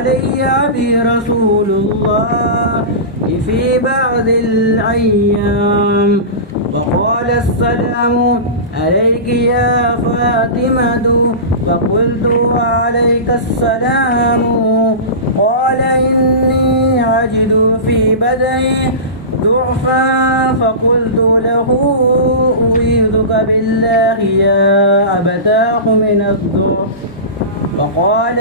علي بي رسول الله في بعض الأيام، وقال السلام عليك يا فاطمة، فقلت وعليك السلام. قال إني أجد في بدني ضعفا، فقلت له أعيذك بالله يا أبتاه من الضعف. فقال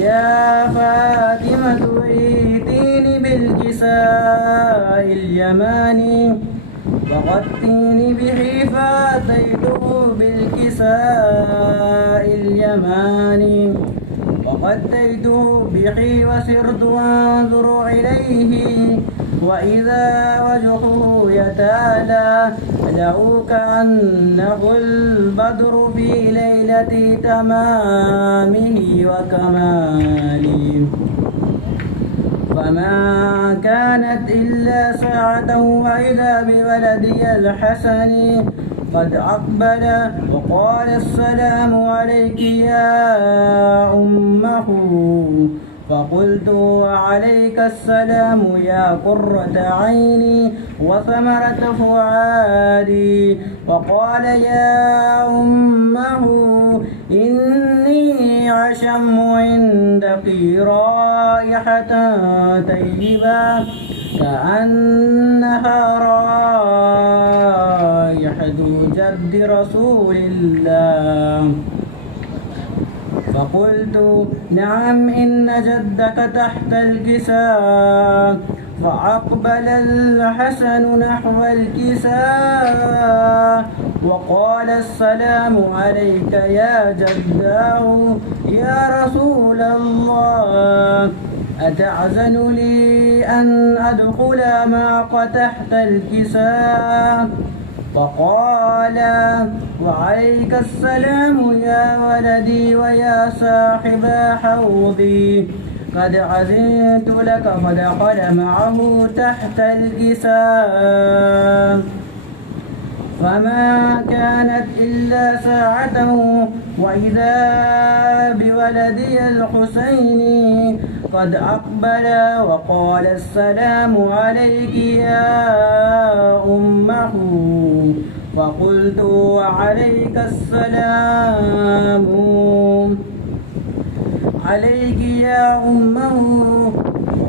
يا فاطمة ائتيني بالكساء اليماني، فغطيني به، فأتيته بالكساء اليماني وغطيته به، وسرت أنظر إليه، وإذا وجهه يتالى له كأنه البدر في ليلة تمامه وكماله. فما كانت إلا ساعة وإذا بولدي الحسن قد أقبل، وقال السلام عليك يا أمه، فقلت وعليك السلام يا قرة عيني وثمرة فؤادي. وقال يا أمه إني أشم عندك رائحة طيبة كأنها رائحة جد رسول الله. فقلت نعم إن جدك تحت الكساء. فأقبل الحسن نحو الكساء وقال السلام عليك يا جداه يا رسول الله، أتعزن لي أن أدخل معك تحت الكساء؟ فقال وعليك السلام يا ولدي ويا صاحب حوضي، قد عزمت لك. فدخل معه تحت الكساء. فما كانت إلا ساعة وإذا بولدي الحسين قد أقبل، وقال السلام عليك يا أمه، فقلت وعليك السلام عليك يا أمه،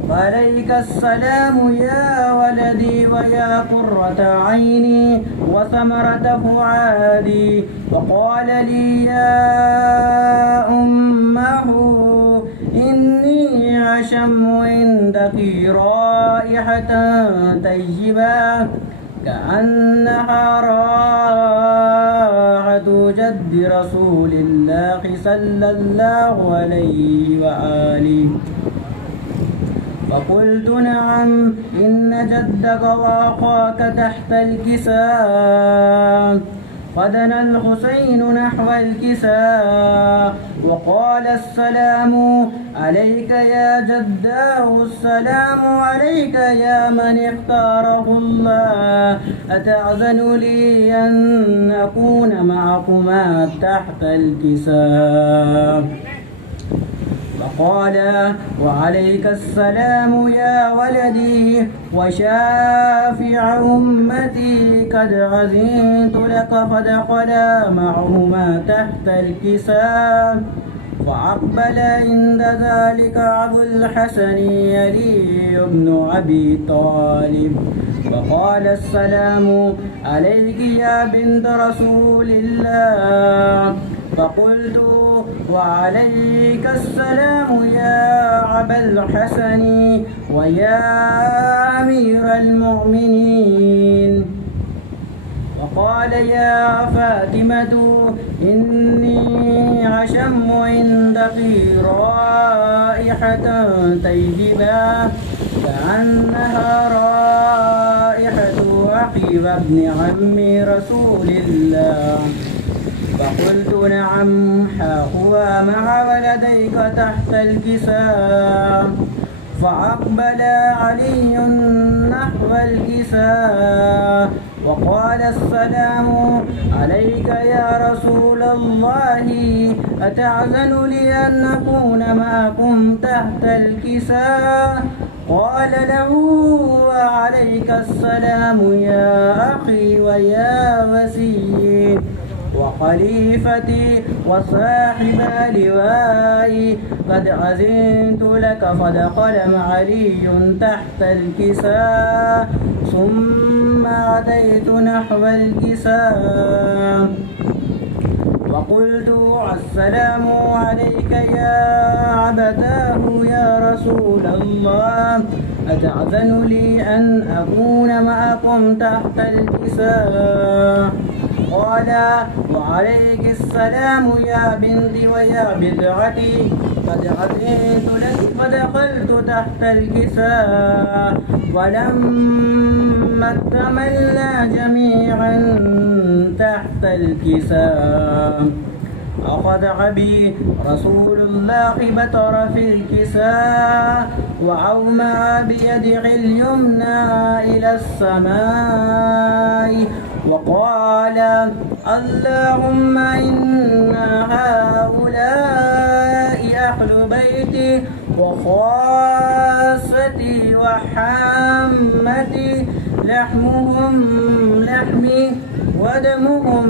وعليك السلام يا ولدي ويا قرة عيني وثمرة فؤادي. وقال لي يا أمه إني أشم عندك رائحة طيبة كأنها رائحة جد رسول الله صلى الله عليه وآله. فقلت نعم إن جدك وأخاك تحت الكساء. فدنا الحسين نحو الكساء وقال السلام عليك يا جداه، السلام عليك يا من اختاره الله، أتعزن لي أن أكون معكما تحت الكساء؟ فقال وعليك السلام يا ولدي وشافع أمتي، قد عزمت لك. فدخل معهما تحت الكساء. فأقبل عند ذلك أبو الحسن علي بن أبي طالب، فقال السلام عليك يا بنت رسول الله. فقلت وعليك السلام يا أبا الحسن ويا أمير المؤمنين. وقال يا فاطمة إني أشم عندك رائحة طيبة كأنها رائحة عقيب بن عم رسول الله. فقلت نعم ها هو مع ولديك تحت الكساء. فأقبل علي نحو الكساء وقال السلام عليك يا رسول الله أتعزن لي أن أكون معكم تحت الكساء قال له وعليك السلام يا أخي ويا وسيد وخليفتي وصاحب لوائي قد أذنت لك فدخل علي تحت الكساء ثم أتيت نحو الكساء وقلت السلام عليك يا عبداه يا رسول الله أتعزن لي أن أكون معكم تحت الكساء قال وعليك السلام يا بنتي ويا بضعتي قد أذنت لك فدخلت تحت الكساء ولما اكتملنا جميعا تحت الكساء أخذ بي رسول الله بطر في الكساء وأومع بيده اليمنى إلى السماء وقال اللهم إن هؤلاء أهل بيتي وخاصتي وحامتي لحمهم لحمي ودمهم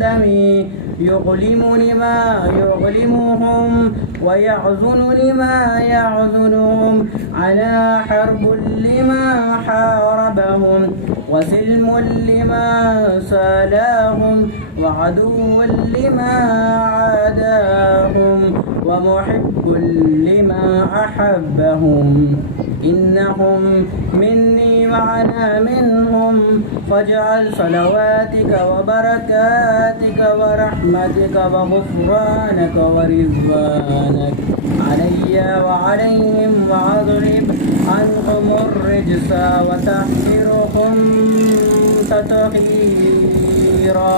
دمي يؤلمني ما يؤلمهم ويحزنني ما يحزنهم على حرب لما حاربهم وسلم لما سالاهم وعدو لما عاداهم ومحب لما أحبهم إنهم مني وأنا منهم فاجعل صلواتك وبركاتك ورحمتك وغفرانك ورضوانك علي وعليهم واضرب عنهم الرجس وطهرهم تطهيرا.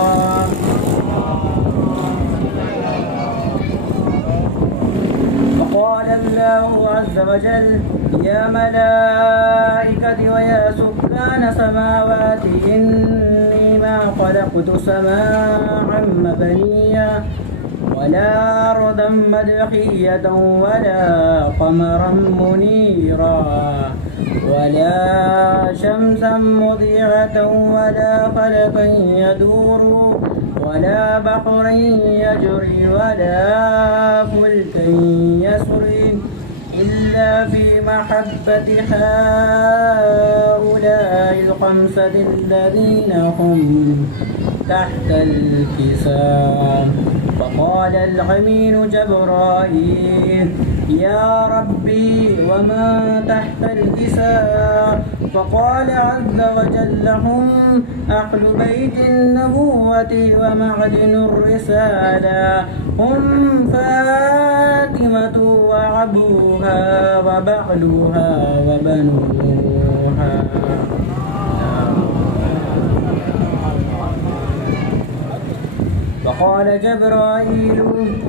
وقال الله عز وجل يا ملائكتي ويا سكان سماواتي إني ما خلقت سماعا مبنيا ولا أرضا مدحية ولا قمرا منيرا ولا شمسا مضيئة ولا فلكا يدور ولا بحرا يجري ولا فلكا يسري إلا في محبة هؤلاء الخمسة الذين هم تحت الكساء. فقال الأمين جبرائيل يا ربي وما تحت الكساء فقال عز وجل هم أهل بيت النبوة ومعدن الرسالة هم فاطمة وأبوها وبعلها وبنوها. فقال جبرائيل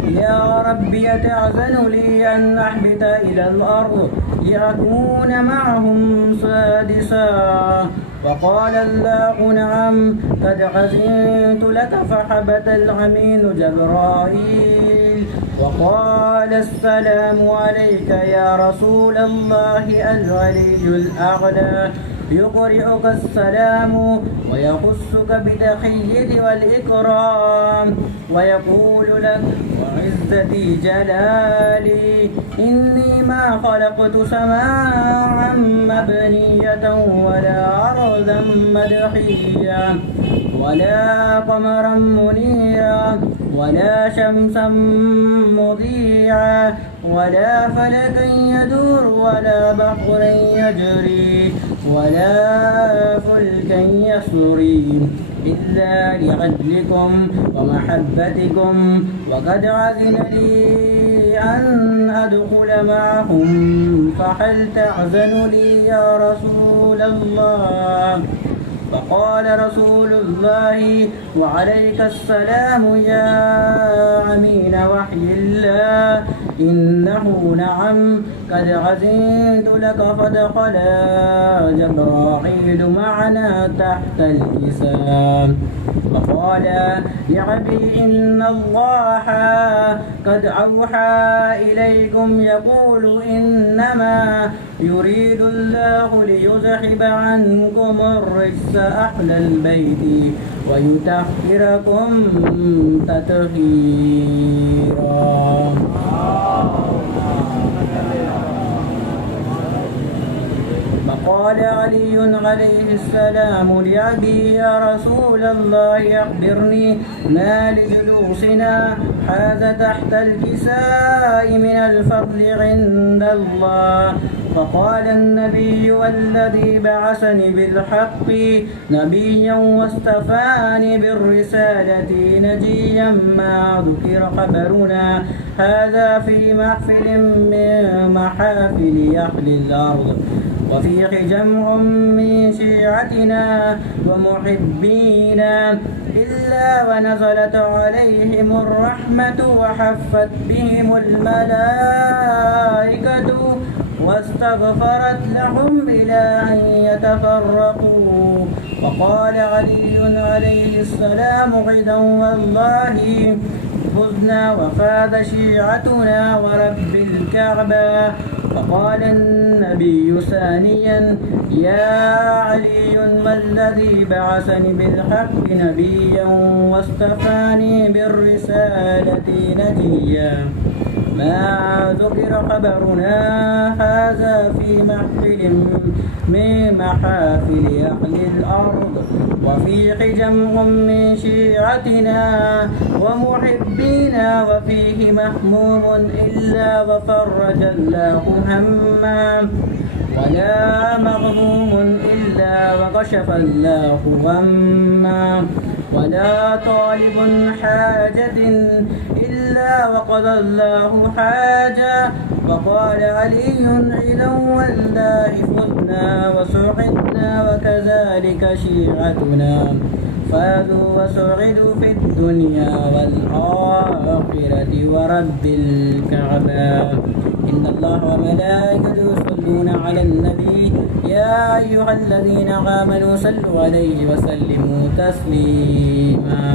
يا ربي أتعزن لي أن أحبط إلى الأرض لأكون معهم سادسا فقال الله نعم قد أذنت لك فحبط الأمين جبرائيل وقال السلام عليك يا رسول الله العلي الأعلى يقرئك السلام ويخصك بتحية والإكرام ويقول لك وعزتي جلالي إني ما خلقت سماعا مبنية ولا أرضا مدحية ولا قمرا منيرا ولا شمسا مضيعا ولا فلكا يدور ولا بحرا يجري ولا فلكا يسري إلا لعدلكم ومحبتكم وقد أذن لي أن أدخل معهم فهل تعزن لي يا رسول الله؟ فقال رسول الله وعليك السلام يا أمين وحي الله إنه نعم قد عزمت لك فدخل جبرائيل معنا تحت اللسان فقال لعبي إن الله قد أوحى إليكم يقول إنما يريد الله ليذهب عنكم الرجس أهل البيت ويطهركم تطهيرا. فقال علي عليه السلام لأبي يا رسول الله أخبرني ما لجلوسنا هذا تحت الكساء من الفضل عند الله. فقال النبي والذي بعثني بالحق نبيا واصطفاني بالرسالة نجيا ما ذكر خبرنا هذا في محفل من محافل أهل الأرض وفيه جمع من شيعتنا ومحبينا إلا ونزلت عليهم الرحمة وحفت بهم الملائكة واستغفرت لهم إلى أن يتفرقوا. وقال علي عليه السلام غدا والله فزنا وفاز شيعتنا ورب الكعبة. فقال النبي ثانيا يا علي والذي بعثني بالحق نبيا واصطفاني بالرسالة نجيا ما ذكر خبرنا هذا في محفل من محافل أهل الأرض وفيه جمع من شيعتنا ومحبينا وفيه مهموم إلا وفرج الله هما ولا مغموم إلا وكشف الله غما ولا طالب حاجة إلا وقضى الله حاجة. وقال علي إذا والله فزنا وسعدنا وكذلك شيعتنا فازوا وسعدوا في الدنيا والآخرة ورب الكعبة. إن الله وملائكته يصلون على النبي يا أيها الذين آمنوا صلوا عليه وسلموا تسليما.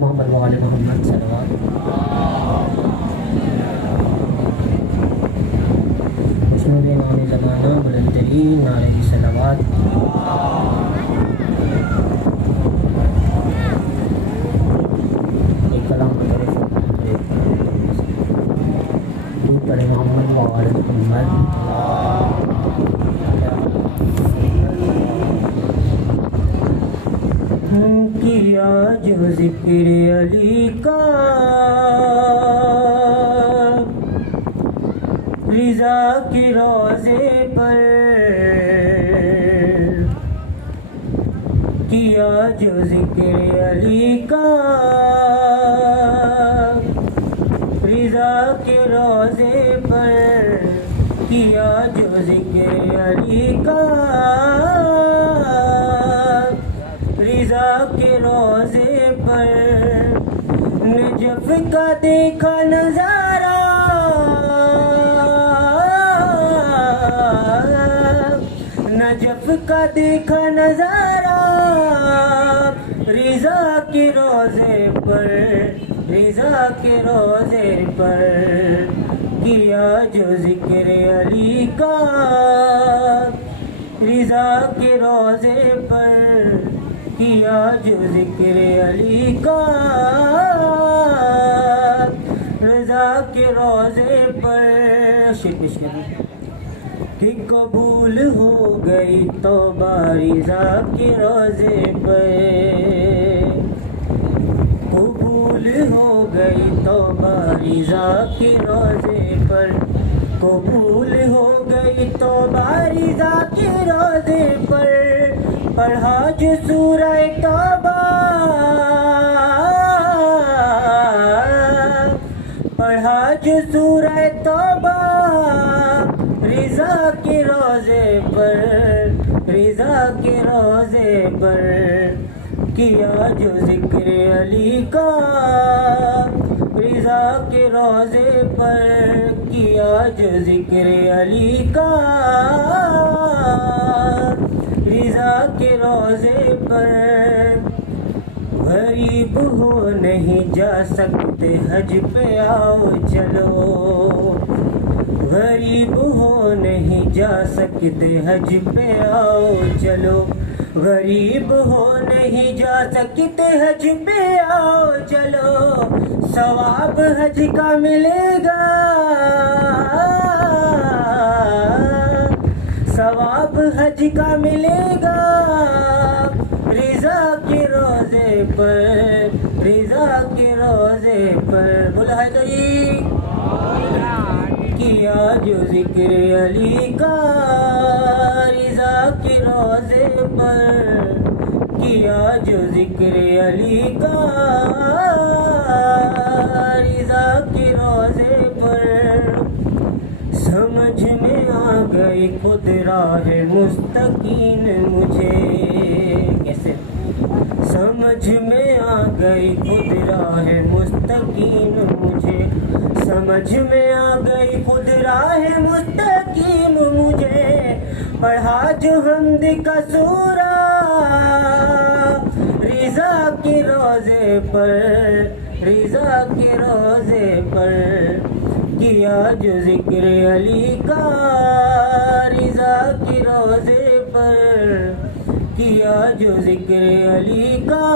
محمد وعلى محمد صلوات. مسلم امام زمانہ بلندرین علیہ صلوات. ایک کلام پڑھے پڑھے محمد وعلى محمد. کیا جو ذکر علی کا رضا کی روضے پر کیا جو ذکر علی کا رضا کے روضے پر کیا جو ذکر علی کا رضا کے روضے پر نجف کا دیکھا نظارہ نجف کا دیکھا نظارہ رضا کے روضے پر رضا کے روضے پر کیا جو ذکر علی کا رضا کے روضے پر کیا جو ذکر علی کا رضا کے روضے پر پیش کریں کہ قبول ہو گئی توبہ رضا کے روضے پر قبول ہو گئی توبہ رضا کے روضے پر قبول ہو گئی توبہ رضا کے روضے پر پڑھا جو سورہ توبہ سورہ توبہ رضا کے روزے پر، رضا کے روزے پر کیا جو ذکر علی کا، رضا کے روزے پر کیا جو ذکر علی کا، رضا کے روزے پر غریب ہو نہیں جا سکتے حج پہ آؤ چلو، غریب ہو نہیں جا سکتے حج پہ آؤ چلو، غریب ہو نہیں جا سکتے حج پہ آؤ چلو، ثواب حج کا ملے گا، ثواب حج کا ملے گا، رضا کے روزے پر، رضا کے روزے پر بولا ہے گئی کیا جو ذکر علی کا، رضا کے روزے پر کیا جو ذکر علی کا، رضا کے روزے پر سمجھ میں آ گئی خود راہ مستقیم مجھے، کیسے سمجھ میں آ گئی خود راہ مستقیم مجھے، سمجھ میں آ گئی خود راہ مستقیم مجھے، پڑھا جو حمد کا سورہ رضا کے روزے پر، رضا کے روزے پر کیا جو ذکر علی کا، رضا کے روزے پر کیا جو ذکر علی کا،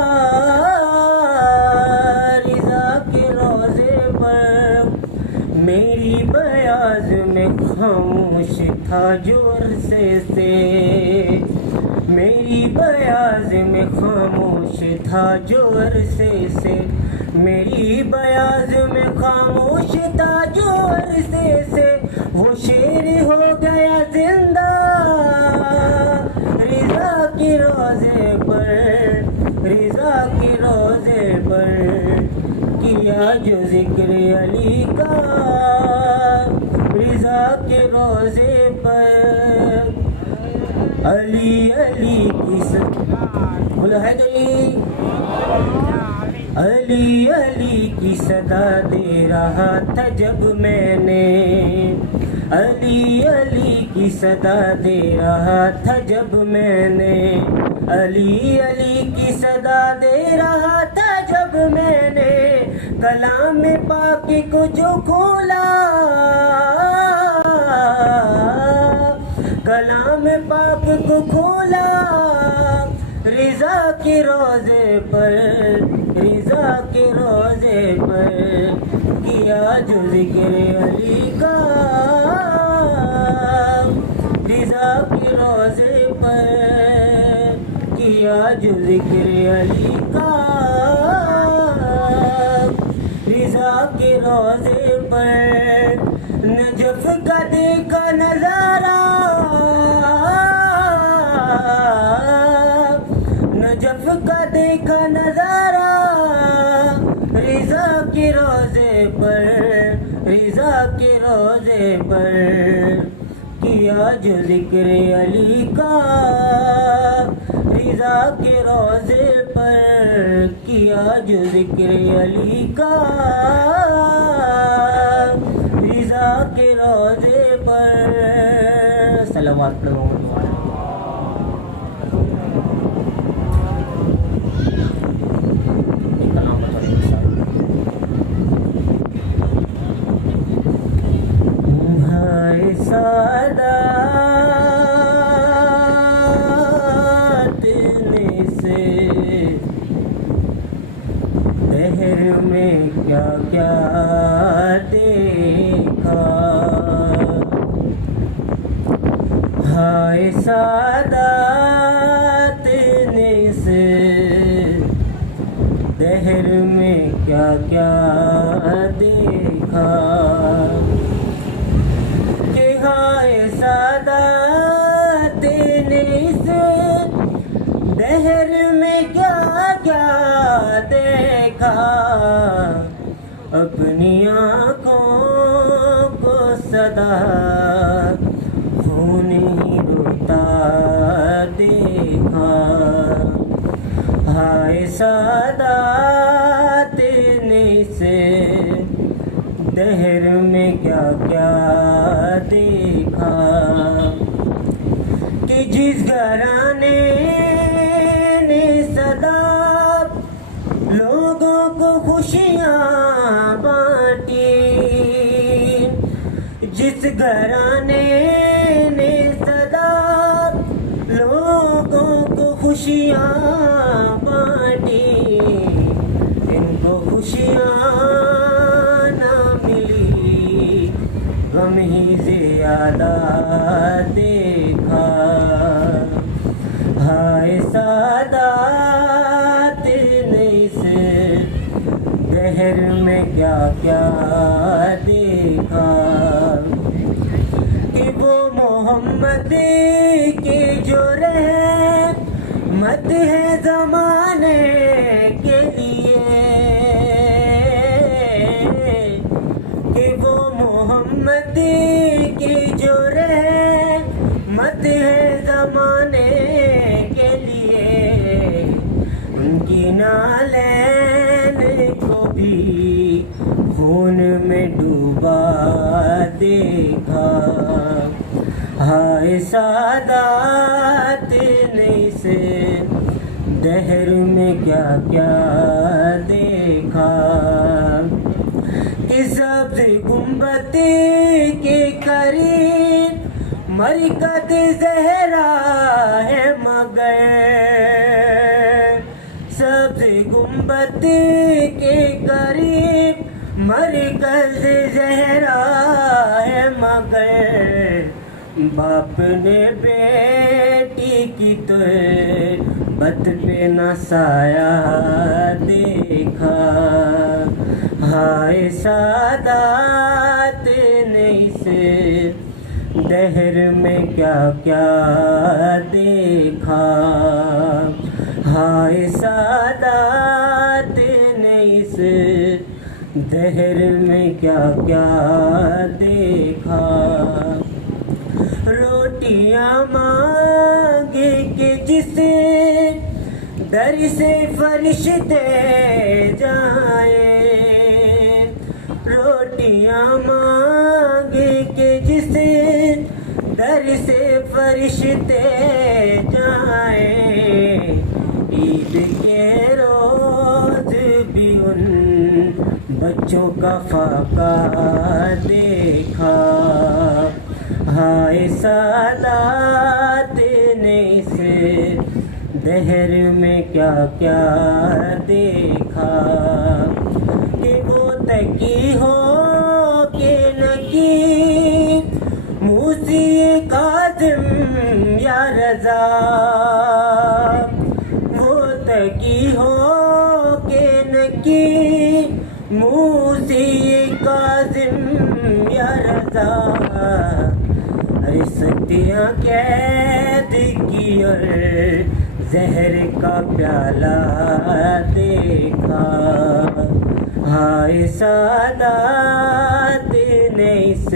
رضا کے روزے پر میری بیاض میں خاموش تھا جو عرصے سے، میری بیاض میں خاموش تھا جو عرصے سے، میری بیاض میں خاموش تھا جو عرصے سے، وہ شیر ہو گیا زندہ رضا کے روزے پر، رضا کے روزے پر کیا جو ذکر علی کا، رضا کے روزے پر علی علی کی بولا ہے گئی علی علی کی صدا دے رہا تھا جب میں نے، علی علی کی صدا دے رہا تھا جب میں نے، علی علی کی صدا دے رہا تھا جب میں نے، کلام پاک کو جو کھولا، کلام پاک کو کھولا، رضا کے روزے پر، رضا کے روزے پر کیا جو ذکر علی کا، رضا کے روزے پر کیا جو ذکر علی کا، رضا کے روزے پر نجف کا دیکھا نظارہ، نجف کا دیکھا نظارہ، رضا کے روزے پر، رضا کے روزے پر کیا جو ذکر علی کا، رضا کے روزے پر کیا جو ذکر علی کا، رضا کے روزے پر سلامات پڑھو۔ سادات نے سے دہر میں کیا کیا دیکھا، ہائے سادات نے سے دہر میں کیا کیا دیکھا، سادات نے اس دہر میں کیا کیا دیکھا، اپنی آنکھوں صدا خون ہی روتا دیکھا. ہائے سادات نے سے دہر میں کیا کیا دیکھا کہ جس گھرانے نے سدا لوگوں کو خوشیاں بانٹی, جس گھرانے نے سدا لوگوں کو خوشیاں بانٹی, ان کو خوشیاں نہ ملی غم ہی زیادہ دیکھا. ہائے سادات نے اس دہر میں کیا کیا دیکھا کہ وہ محمد کی جو رحمت ہے زمانے کے لیے, کہ وہ محمد کی جو رحمت ہے زمانے کے لیے, ان کی نالین کو بھی خون میں ڈوبا دیکھا. ہائے سادات نے اس دہر میں کیا کیا دیکھا کہ سبز گنبد کے قریب مرکز زہرا ہے مگر, سبز گنبد کے قریب مرکز زہرا ہے مگر, باپ نے بیٹی کی تربت پہ نہ سایہ دیکھا. ہائے سادات نے اس دہر میں کیا کیا دیکھا. ہائے سادات نے اس دہر میں کیا کیا دیکھا. روٹیاں مانگے کہ جس در سے فرشتے جائیں, روٹیاں مانگے کہ جس در سے فرشتے جائیں, عید کے روز بھی ان بچوں کا فاقہ دیکھا. ہائے سادات نے اس دہر میں کیا کیا دیکھا کہ وہ تکی ہو کہ نکی موسی کاظم یا رضا, وہ تکی ہو کہ نکی موسی کاظم یا رضا, سکتیاں قید کی اور زہر کا پیالہ دیکھا. ہائے سادات نے اس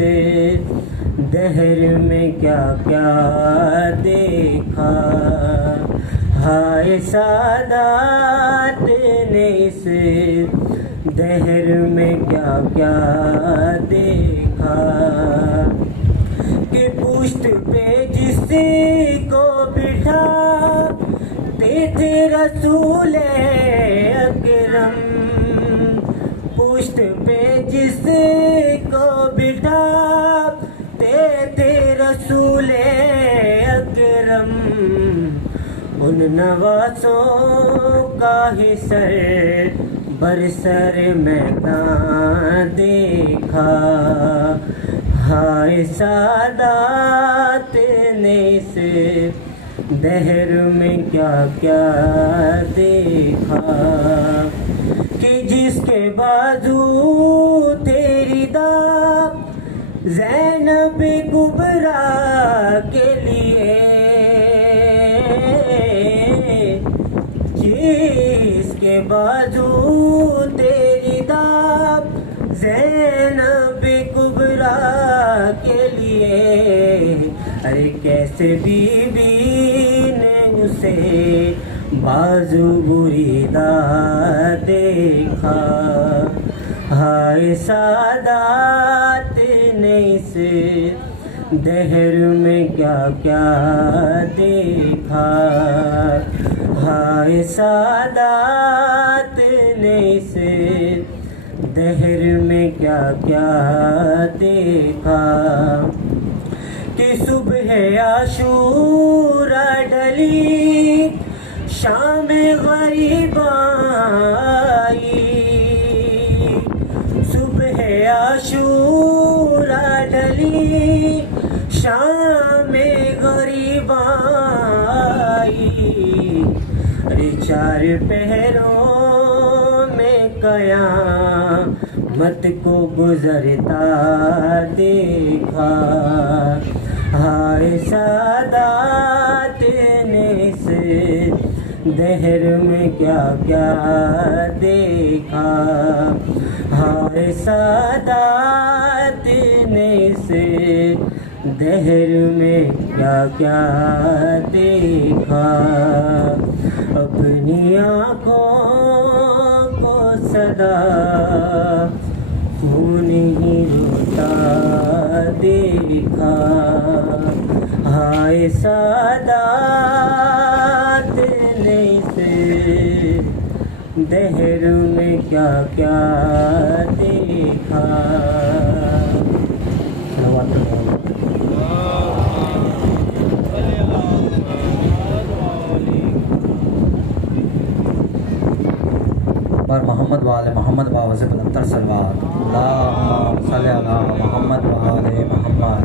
دہر میں کیا کیا دیکھا. ہائے سادات نے اس دہر میں کیا کیا دیکھا کہ پشت پہ جس کو بٹھاتے تھے رسول اکرم, پشت پہ جس کو بٹھاتے تھے رسول اکرم, ان نواسوں کا ہی سر برسر میدان دیکھا. ہائے سادات نے اس دہر میں کیا کیا دیکھا کہ جس کے بازو تیری داغ زینب کبریٰ کے لیے, جس کے بازو تیری داغ زینب کبریٰ بی بی نے اسے بازو بریدہ دیکھا، ہائے سادات نے اس دہر میں کیا کیا دیکھا، ہائے سادات نے اس دہر میں کیا کیا دیکھا، کہ صبح عاشورا ڈلی شام غریب آئی، صبح عاشورا ڈلی شام غریب آئی، ارے چار پہروں میں قیامت کو گزرتا دیکھا، ہائے سادات نے اس دہر میں کیا کیا دیکھا، ہائے سادات نے اس دہر میں کیا کیا دیکھا، اپنی آنکھوں کو صدا خون ہی روتا دیکھا، ہائے سادات نے اس دہر میں کیا کیا دیکھا۔ پر محمد وآل محمد بابا سے بلندر صلوات، اللہم صلی علی محمد وآل محمد۔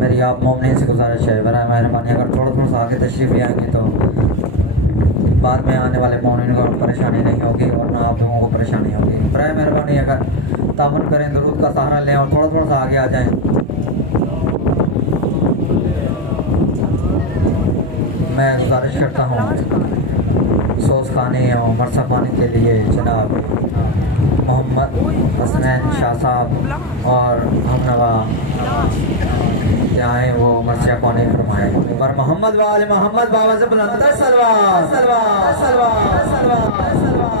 میری آپ مومنین سے گزارش ہے، برائے مہربانی اگر تھوڑا سا آگے تشریف لے آئیں گے تو بعد میں آنے والے مومنین کو پریشانی نہیں ہوگی اور نہ آپ لوگوں کو پریشانی ہوگی۔ برائے مہربانی اگر تعاون کریں، درود کا سہارا لیں اور تھوڑا سا آگے آ جائیں۔ میں گزارش کرتا ہوں سوز خانی اور مرثا خانی کے لیے جناب محمد حسنین شاہ صاحب اور ہم نوا آئیں وہ مرثیہ خوانی فرمائے، اور محمد وآل محمد بابا سے بلندر صلوات صلوات صلوات صلوات صلوات۔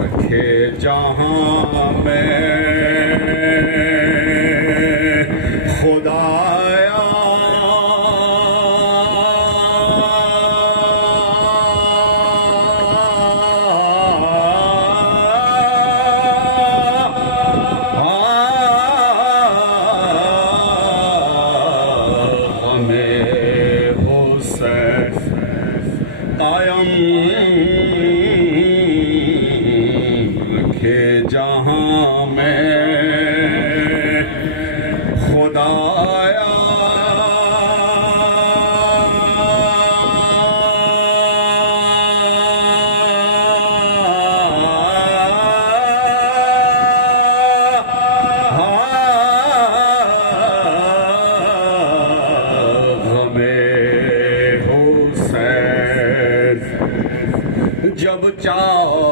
رکھے جہاں میں خدایا جہاں میں خدایا غم حسین جب چاہو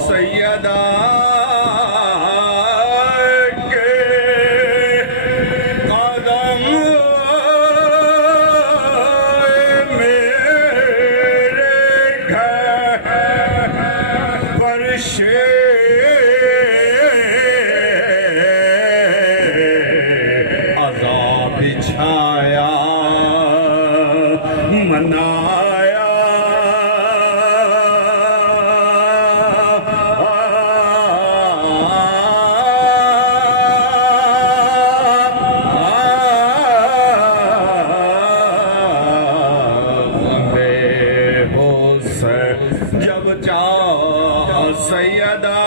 سیدہ بچھایا منایا جب چاہ سیدہ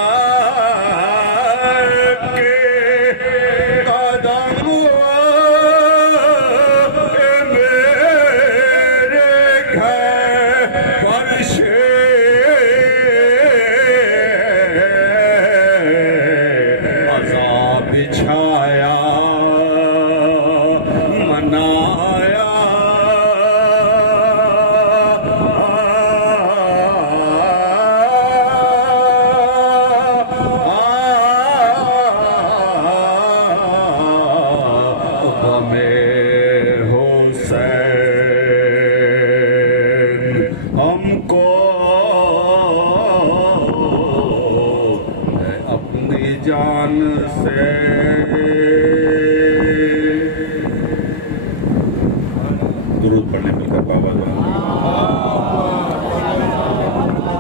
بچھایا منایا غم حسین ہم کو اپنی جان سے درود پڑھنے مل کر بابا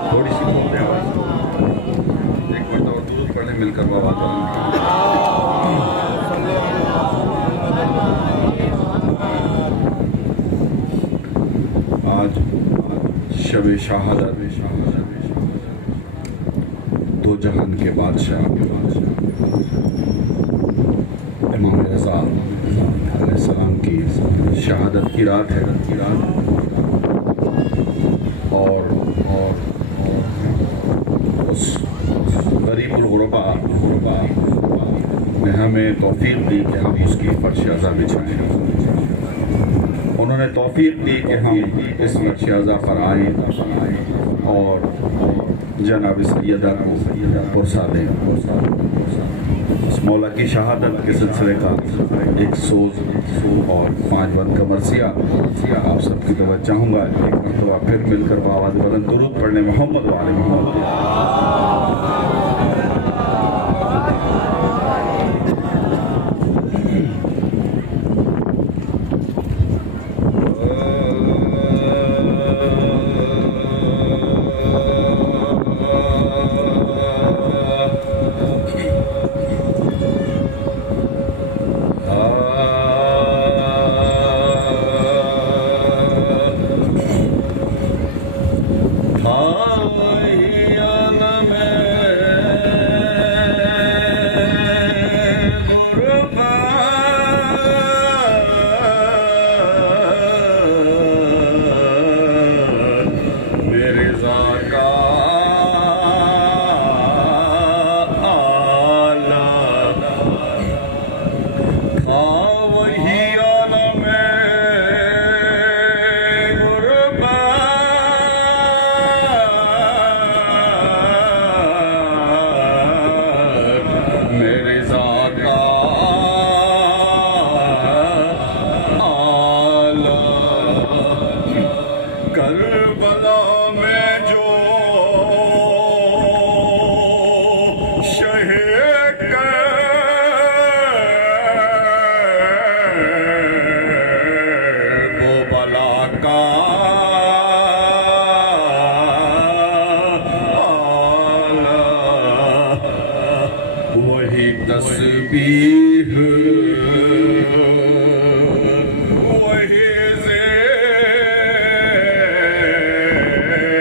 تھوڑی سی بول رہے آواز ایک مرتبہ اور درود پڑھنے مل کر بابا آج شب شہادت دو جہان کے بادشاہ امام رضا علیہ السلام کی شہادت کی رات ہے اور اس غریب الغرباء نے ہمیں توفیق دی کہ ہم اس کی فرش عزا بچھائیں انہوں نے توفیق دی کہ ہم اس فرش عزا پر آئیں اور جناب سیدہ کو پرسا دیں اس مولا کی شہادت کے سلسلے کا ایک سوز اور 5 بند کا مرثیہ آپ سب کی توجہ چاہوں گا ایک مرتبہ پھر مل کر آواز بلند درود پڑھنے محمد وعلی محمد تسبیح وہی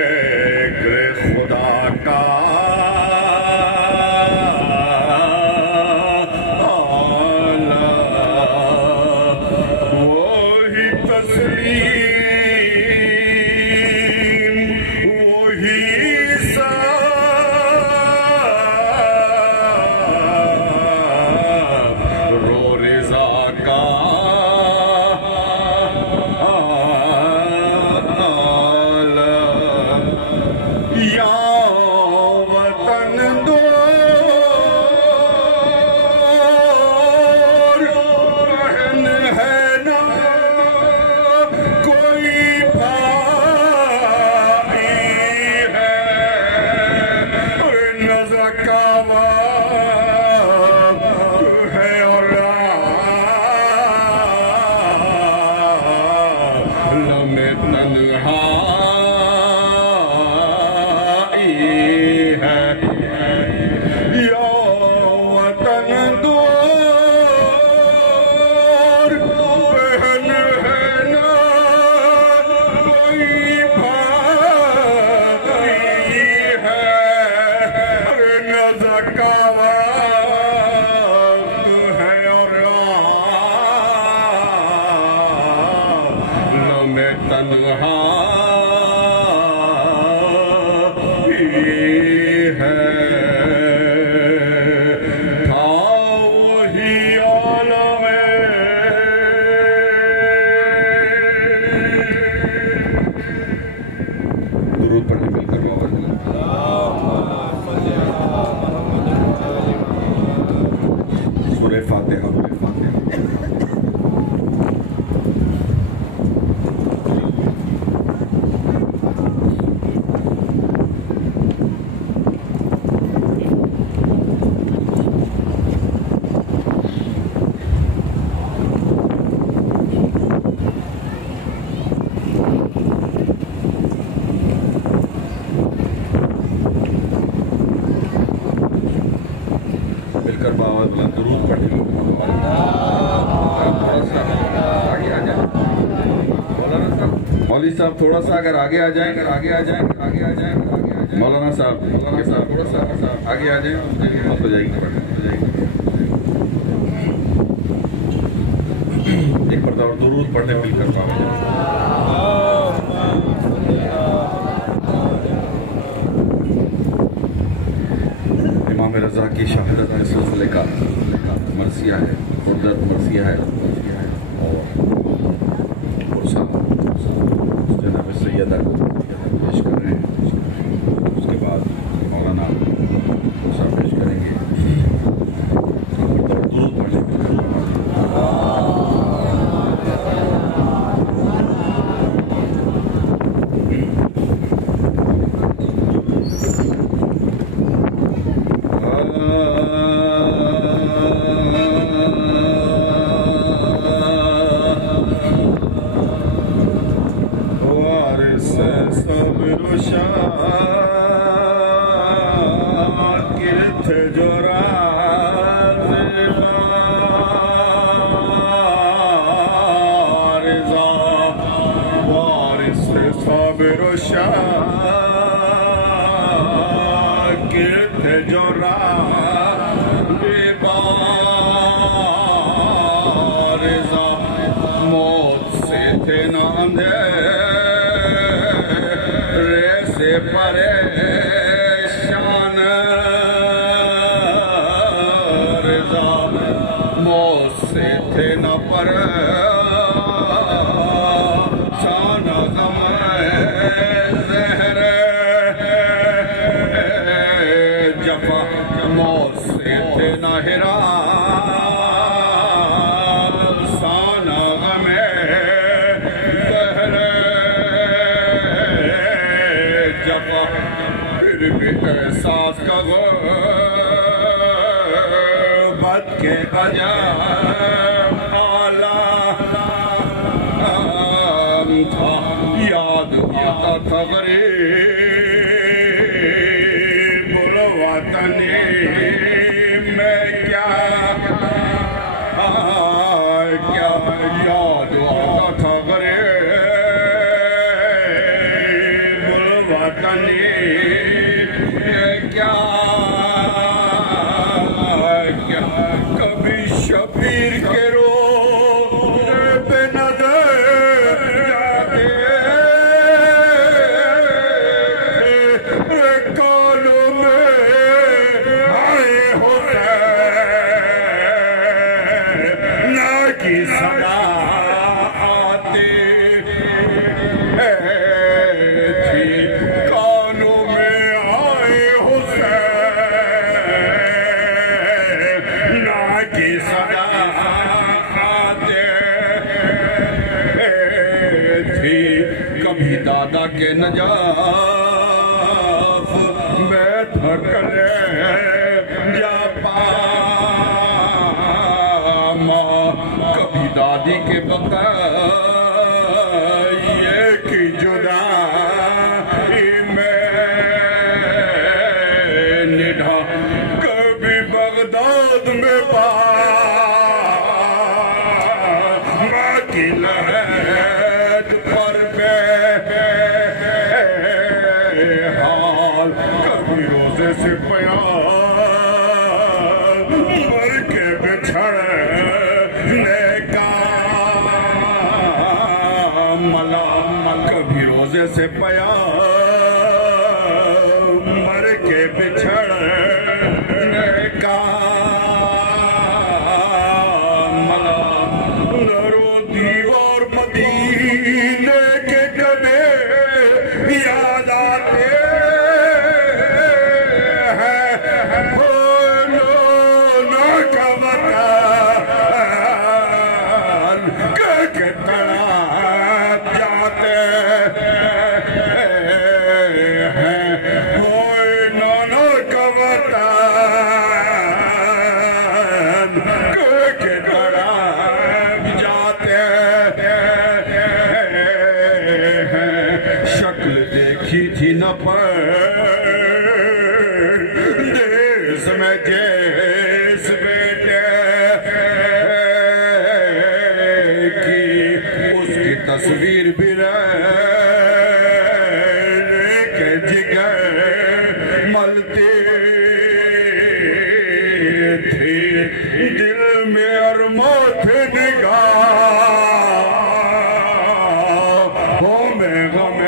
ذکر خدا کا آلہ وہی تسلیم وہی مولوی صاحب تھوڑا سا اگر آگے آ جائیں مولانا صاحب تھوڑا سا آگے آ جائیں بات ہو جائے گی ایک مرتبہ اور درود پڑھنے مل کر امام رضا کی شہادت میں سلسلے کا مرثیہ ہے خردت مرثیہ ہے جناب سیدہ پیش کر رہے ہیں اس کے بعد مولانا صاحب پیش کریں گے درود پڑھنے کے پریشان رضا موت سے تھے نہ پریشان غم زہر جفا موت سے تھے نہ احساس کا غربت کے عجب عالم تھا یاد آتا تھا غریب الوطنی میں کیا وطنی کیا کبھی شبیر کے روزے پہ نظر جاتے کانوں میں آئے حسین نہ کی صدا آتے تھی کانوں میں آئے حسین نہ کی صدا آتے تھی کبھی دادا کے نجاف میں تھک لے جا پاما کبھی دادی کے بقائے کی جدائی میں نڈھا کبھی بغداد میں پاما کی لہد پر حال کبھی روزے سے پیام مر کے بچھڑنے کا ملا کبھی روزے سے پیام مر کے بچھڑنے کا ملا نرو دیوار مدینے کے کبھی یاد آتے ہیں بولو کا وطن کہ تڑپ جاتے ہیں نانا کا وطن کہ تڑپ جاتے ہیں شکل دیکھی تھی نہ پر دیس میں جیس بیٹے کی اس کی تصویر بھی رہنے کے جگر ملتی تھی دل میں ارمان تھے نگاہوں میں غمِ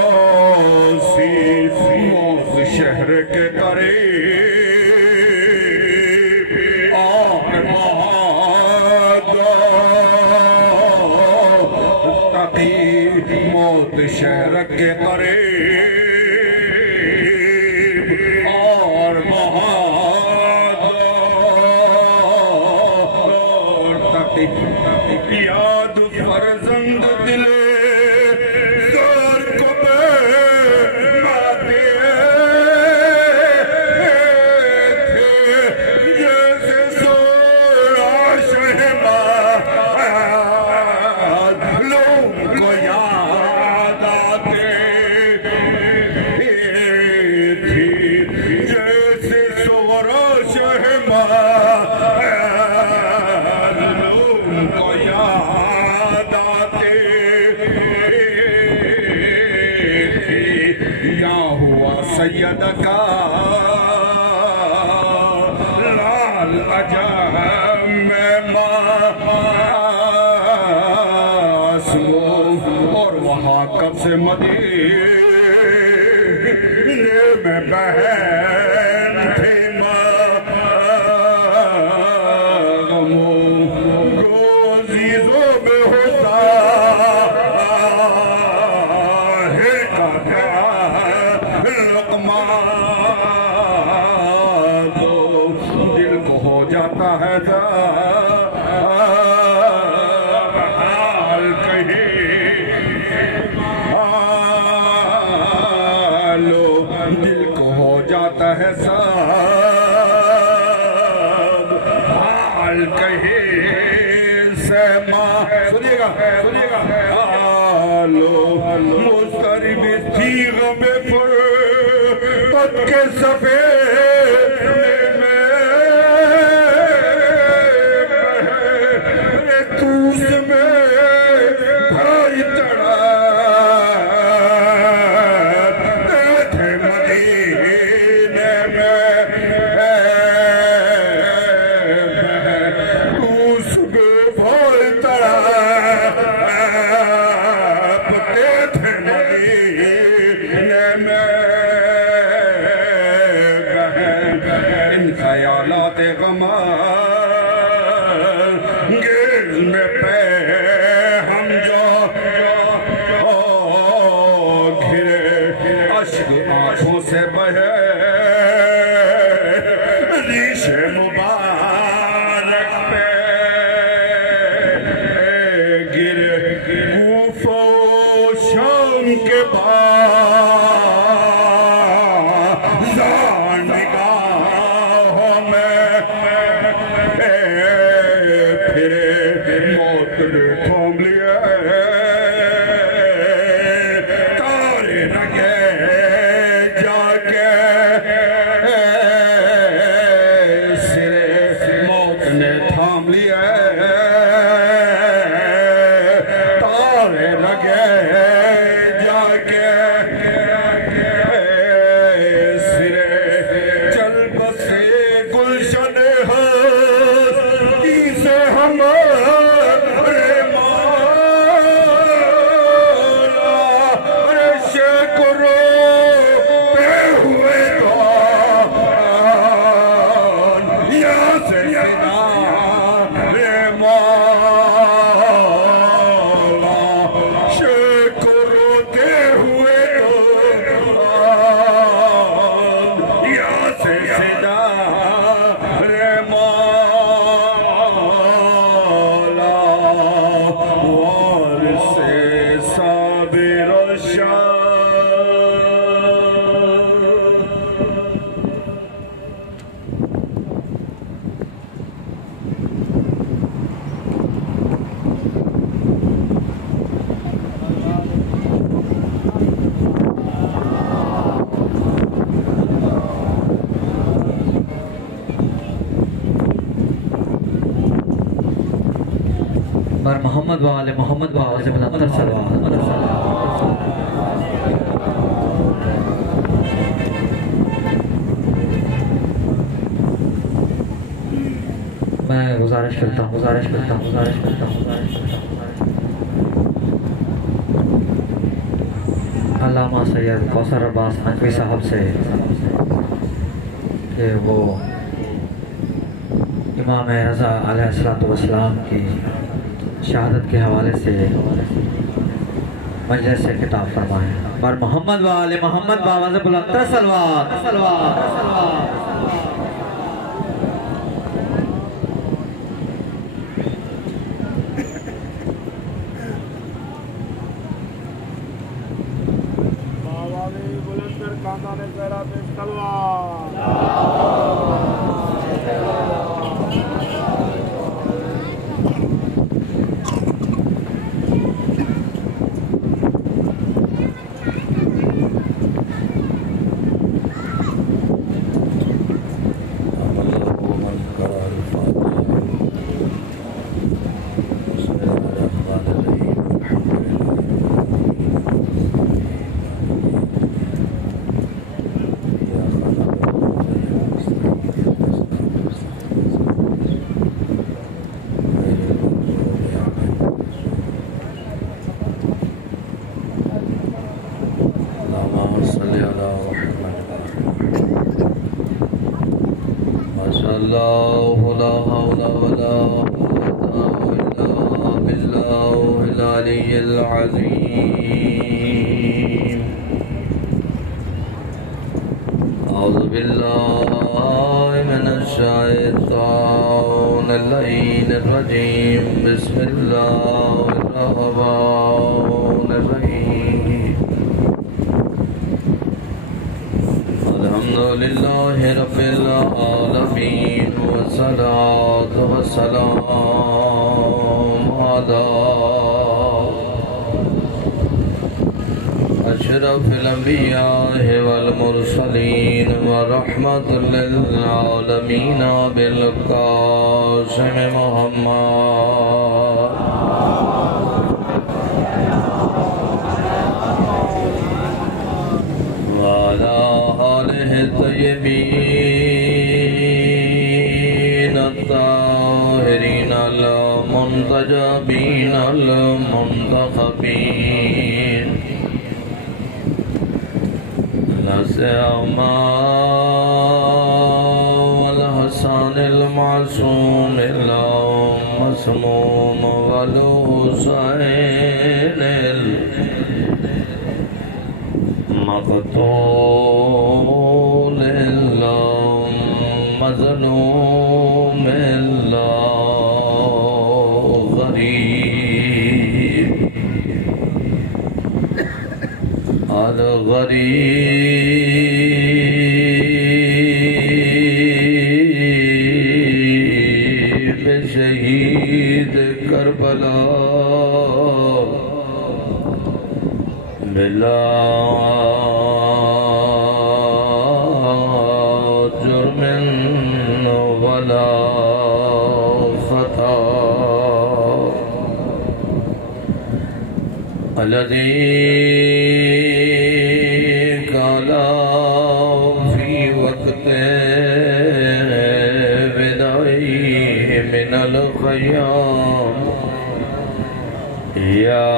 مایوسی موت شہر کے قریب اور بہادر تقی موت شہر کے قریب اور بہادر تقی یاد فرزند دلے زور کو ماتے تھے جیسے سورا شہباز لوگ کو یاد آتے تھی جیسے سورا شہباز لوگ کو یاد آتے تھے یا ہوا سید کا لال عجم میں معصوم اور وہاں کب سے مدینے میں بہن تھی عزیزوں میں ہوتا ہے لقمہ دو دل کو ہو جاتا ہے حال کہیں لو دل کو ہو جاتا ہے سب حال کہیں سنیے گا حالو مسترب تھی غم فرقت کے سفید میں توس میں بھائی تڑا اشک آنکھوں سے بہے ریش مبارک پہ گر کوفہ و شام کے بازار نگاہوں میں پھر موت نے تھام لیا تارے لگے جا کے سرے موت نے تھام لیا تارے لگے جا کے سرے چل بسے گلشن ہستی سے ہمارے مولا عرش کو روتے ہوئے دعان یا سیدنا رے مولا عرش کو روتے ہوئے دعان یا سیدنا رے مولا وارث صابر و شاہ بر محمد وآل محمد وآل سے بلندر صلوات میں گزارش کرتا ہوں علامہ سید کوثر عباس نقوی صاحب سے کہ وہ امام رضا علیہ السلام کی شہادت کے حوالے سے مجلس سے خطاب فرمائیں بر محمد وآل محمد بآواز بلندر صلوات بلندر خاندان زہرا پہ سلوات اللہ لا حول ولا قوة إلا بالله العلي العظيم أعوذ بالله من الشيطان اللعين الرجيم بسم الله الرحمن الرحيم الحمد لله رب العالمين والصلاة والسلام على أشرف الأنبياء والمرسلين ورحمة للعالمين بالقاسم محمد وعلى آله الطيبين الطاهرين المنتجبين المنتخبين الأسامى والحسن المعصوم المسموم والحسين مقتول اللہ مظلوم اللہ غریب الغریب شہید کربلا بلا جرم ولا خطا الذي قال في وقت وداعه من الخيام يا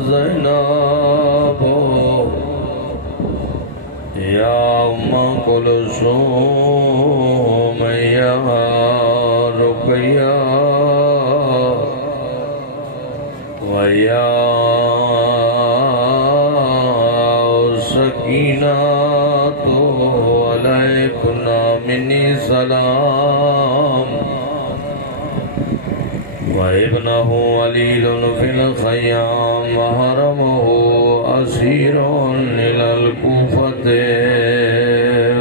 زينب يا أم كلثوم يا رقية ويا سكينة عليكن مني سلام وابنه عليل في الخيام وحرمه أسير إلى الكوفة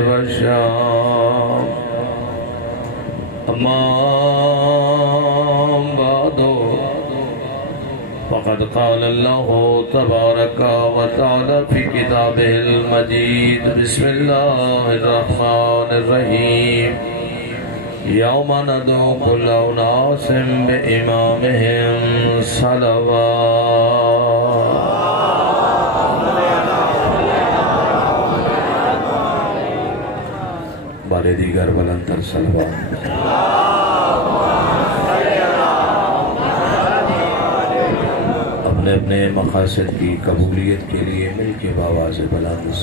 والشام أما بعد فقد قال الله تبارك وتعالى في كتابه المجيد بسم الله الرحمن الرحيم يوم ندعو كل أناس بإمامهم صلوات بارے دیگر بلندر صلوات اپنے اپنے مقاصد کی قبولیت کے لیے مل کے بآواز بلند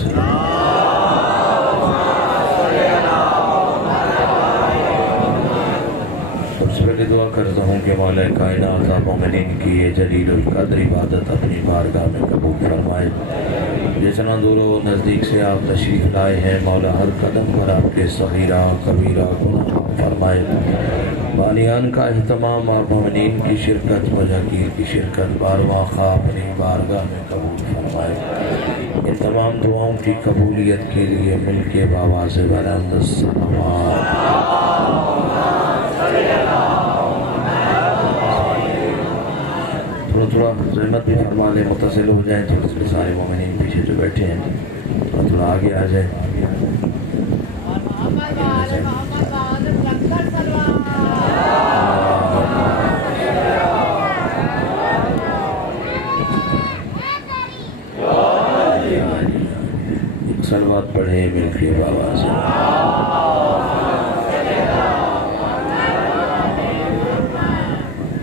سب سے پہلے دعا کرتا ہوں کہ مولا کائنات آپ مومنین کی یہ جلیل القدر عبادت اپنی بارگاہ میں قبول فرمائے جتنا دور و نزدیک سے آپ تشریف لائے ہیں مولا ہر قدم پر آپ کے صغیرہ کبیرہ گناہ فرمائے بالیان کا اہتمام اور مومنین کی شرکت مجاکیر کی شرکت بارواں خواہ اپنی بارگاہ میں قبول فرمائے ان تمام دعاؤں کی قبولیت کے لیے مل کے بآواز بلند الصلوات تھوڑا زحمت بھی فرما لیں متصل ہو جائیں تھوڑے سارے مومنین پیچھے جو بیٹھے ہیں تھوڑا آگے آ جائیں صلوات پڑھے مل کے بآواز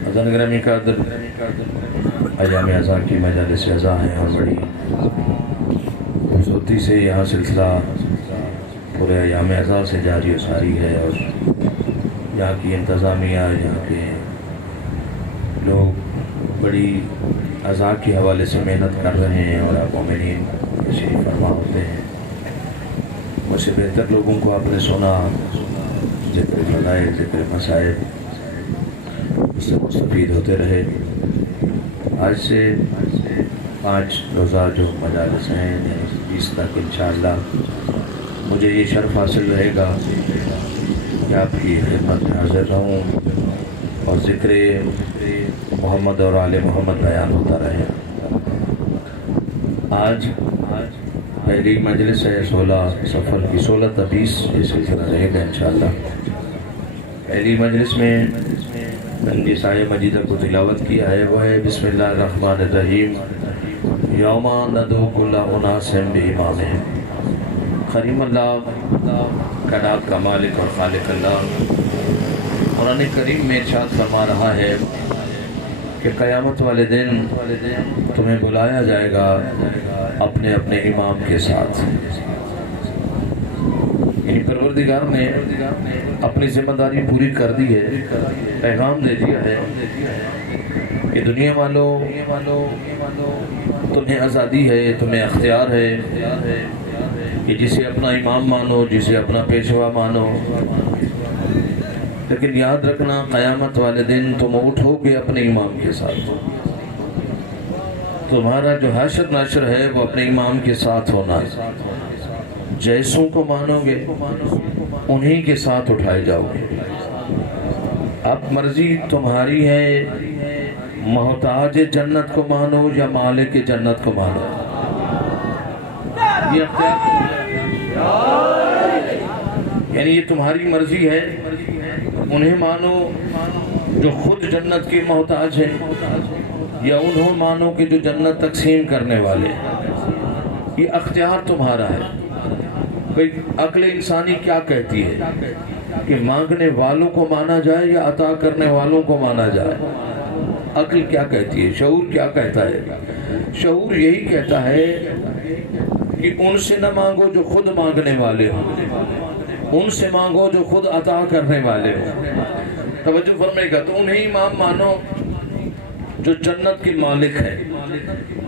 حضرت گرامی قدر ایام اعزاء کی مجالس اعزاء ہیں اور بڑی خوبصورتی سے یہاں سلسلہ پورے ایام اعزاء سے جاری و ساری ہے اور یہاں کی انتظامیہ یہاں کے لوگ بڑی اعزاء کے حوالے سے محنت کر رہے ہیں اور آپ مومنین تشریف فرما ہوتے ہیں مجھ سے بہتر لوگوں کو آپ نے سنا ذکر فضائل ذکر مسائل اس سے مستفید ہوتے رہے آج سے 5 روزہ جو مجالس ہیں 20 تک انشاءاللہ مجھے یہ شرف حاصل رہے گا کہ آپ کی خدمت میں حاضر رہوں اور ذکر محمد اور آل محمد بیان ہوتا رہے آج پہلی مجلس ہے 16 سفر کی 16 تا 20 یہ سلسلہ رہے گا انشاءاللہ پہلی مجلس میں تنگی سائے مجیدہ کو تلاوت کیا ہے وہ ہے بسم اللہ الرحمن الرحیم یوم ندعو کل اناس بامامہم کریم اللہ کائنات کا مالک اور خالق اللہ قرآن کریم میں ارشاد فرما رہا ہے کہ قیامت والے دن تمہیں بلایا جائے گا اپنے اپنے امام کے ساتھ یعنی پروردگار نے اپنی ذمہ داری پوری کر دی ہے پیغام دے دیا ہے کہ دنیا والوں تمہیں آزادی ہے، تمہیں اختیار ہے کہ جسے اپنا امام مانو، جسے اپنا پیشوا مانو، لیکن یاد رکھنا قیامت والے دن تم اٹھو گے اپنے امام کے ساتھ. تمہارا جو حشر نشر ہے وہ اپنے امام کے ساتھ ہونا ہے. جیسوں کو مانو گے انہی کے ساتھ اٹھائے جاؤ گے. اب مرضی تمہاری ہے محتاج جنت کو مانو یا مالک جنت کو مانو. یہ اختیار یعنی یہ تمہاری مرضی ہے. انہیں مانو جو خود جنت کے محتاج ہیں یا انہوں مانو کہ جو جنت تقسیم کرنے والے ہیں. یہ اختیار تمہارا ہے. کوئی عقل انسانی کیا کہتی ہے کہ مانگنے والوں کو مانا جائے یا عطا کرنے والوں کو مانا جائے؟ عقل کیا کہتی ہے؟ شعور کیا کہتا ہے؟ شعور یہی کہتا ہے کہ ان سے نہ مانگو جو خود مانگنے والے ہوں، ان سے مانگو جو خود عطا کرنے والے ہوں. توجہ فرمائے گا. تو انہیں امام مانو جو جنت کے مالک ہے.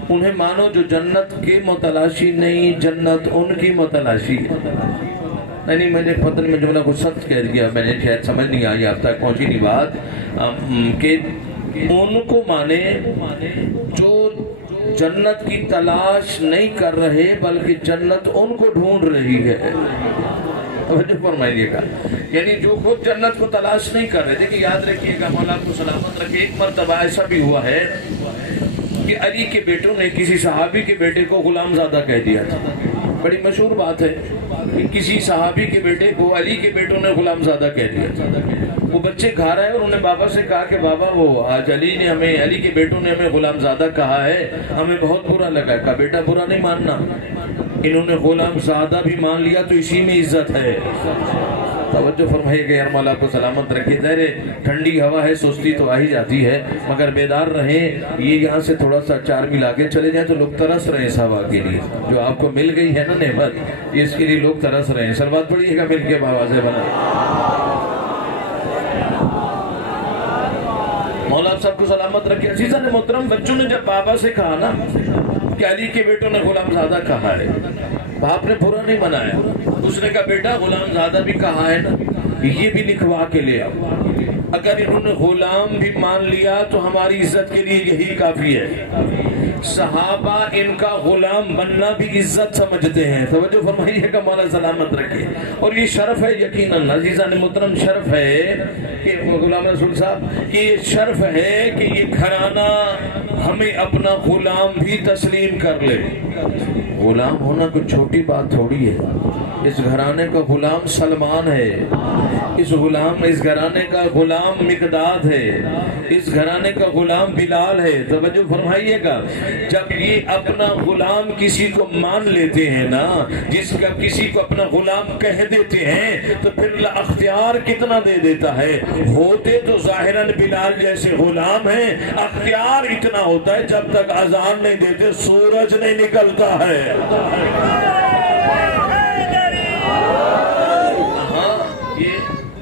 انہیں مانو جو جنت کے متلاشی نہیں، جنت ان کی متلاشی ہے. نہیں میں نے پتن میں جملہ کو سخت کہہ دیا، میں نے شاید سمجھ نہیں آئی، آپ تک پہنچی نہیں بات. کہ ان کو مانے جو جنت کی تلاش نہیں کر رہے بلکہ جنت ان کو ڈھونڈ رہی ہے. توجہ فرمائیے گا. یعنی جو خود جنت کو تلاش نہیں کر رہے. دیکھیں یاد رکھیے گا، مولا آپ کو سلامت رکھے. ایک مرتبہ ایسا بھی ہوا ہے کہ علی کے بیٹوں نے کسی صحابی کے بیٹے کو غلام زادہ کہہ دیا تھا. بڑی مشہور بات ہے کہ کسی صحابی کے بیٹے کو علی کے بیٹوں نے غلام زادہ کہہ دیا تھا. وہ بچے کھا رہے ہیں اور انہوں نے بابا سے کہا کہ بابا وہ آج علی کے بیٹوں نے ہمیں غلام زادہ کہا ہے، ہمیں بہت برا لگا. کہا بیٹا برا نہیں ماننا، انہوں نے غلام زادہ بھی مان لیا تو اسی میں عزت ہے. توجہ فرمائیے گا. مولا آپ کو سلامت رکھے. ظاہر ٹھنڈی ہوا ہے، سستی تو آ ہی جاتی ہے، مگر بیدار رہیں. یہ یہاں سے تھوڑا سا چار میل آگے چلے جائیں تو لوگ ترس رہے ہیں اس ہوا کے لیے جو آپ کو مل گئی ہے نا نعمت، اس کے لیے لوگ ترس رہے ہیں. سلوات پڑھیے گا مل کے بابا سے بنا. مولا آپ سب کو سلامت رکھے. عزیزان محترم، بچوں نے جب بابا سے کہا نا کہ علی کے بیٹوں نے غلام زادہ کہا ہے، باپ نے برا نہیں منایا. اس نے کہا بیٹا غلام زادہ بھی کہا ہے نا، یہ بھی لکھوا کے لے آؤ. اگر انہوں نے غلام بھی مان لیا تو ہماری عزت کے لیے یہی کافی ہے. صحابہ ان کا غلام بننا بھی عزت سمجھتے ہیں. توجہ فرمائیے گا. مولا سلامت رکھے. اور یہ شرف ہے یقیناً عزیزان محترم، شرف ہے کہ غلام رسول صاحب کہ یہ شرف ہے کہ یہ گھرانہ ہمیں اپنا غلام بھی تسلیم کر لے. غلام ہونا کوئی چھوٹی بات تھوڑی ہے. اس گھرانے کا غلام سلمان ہے، اس گھرانے کا غلام مقداد ہے، اس گھرانے کا غلام بلال ہے. توجہ فرمائیے گا. جب یہ اپنا غلام کسی کو مان لیتے ہیں نا، کسی کو اپنا غلام کہہ دیتے ہیں تو پھر اختیار کتنا دے دیتا ہے. ہوتے تو ظاہراً بلال جیسے غلام ہیں، اختیار اتنا ہوتا ہے جب تک اذان نہیں دیتے سورج نہیں نکلتا ہے.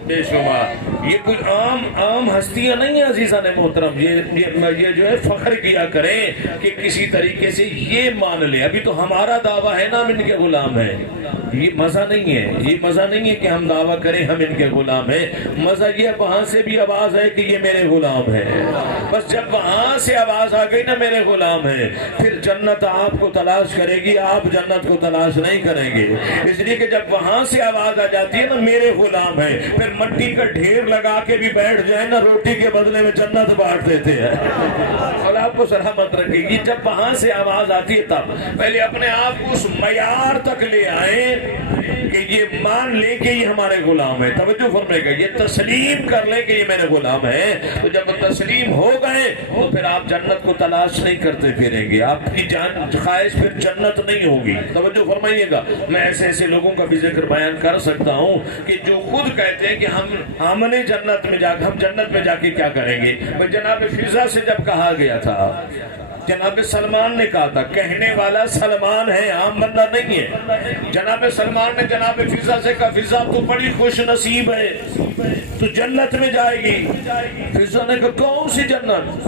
بے شمار یہ کچھ عام ہستیاں نہیں ہیں عزیزان محترم. یہ جو ہے فخر کیا کریں کہ کسی طریقے سے یہ مان لیں. ابھی تو ہمارا دعویٰ ہے نا ہم ان کے غلام ہیں. یہ مزہ نہیں ہے، یہ مزہ نہیں ہے کہ ہم دعویٰ کریں ہم ان کے غلام ہیں. مزہ یہ وہاں سے بھی آواز ہے کہ یہ میرے غلام ہے. بس جب وہاں سے آواز آ گئی نا میرے غلام ہے، پھر جنت آپ کو تلاش کرے گی، آپ جنت کو تلاش نہیں کریں گے. اس لیے کہ جب وہاں سے آواز آ جاتی ہے نا میرے غلام ہے، پھر مٹی کا ڈھیر لگا کے بھی بیٹھ جائے نا، روٹی کے بدلے میں جنت بانٹ دیتے ہیں. اور آپ کو سلامت رکھے گی. جب وہاں سے آواز آتی ہے تب پہلے اپنے آپ کو اس معیار تک لے آئیں کہ یہ مان لے کہ یہ ہمارے غلام ہے. توجہ فرمائے گا. یہ تسلیم کر لے کہ یہ میرے غلام ہے. تو جب تسلیم ہو گئے تو پھر آپ جنت کو تلاش نہیں کرتے پھریں گے. آپ کی خواہش پھر جنت نہیں ہوگی. توجہ فرمائیے گا. میں ایسے لوگوں کا بھی ذکر بیان کر سکتا ہوں کہ جو خود کہتے ہیں کہ ہم نے جنت میں جا کے کیا کریں گے. جناب فضا سے جب کہا گیا تھا، جناب سلمان نے کہا تھا، کہنے والا سلمان ہے، عام بندہ نہیں ہے. جناب سلمان نے جناب فضا سے کہا فضا تو بڑی خوش نصیب ہے، تو جنت میں جائے گی. فضا نے کہا کون سی جنت؟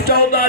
14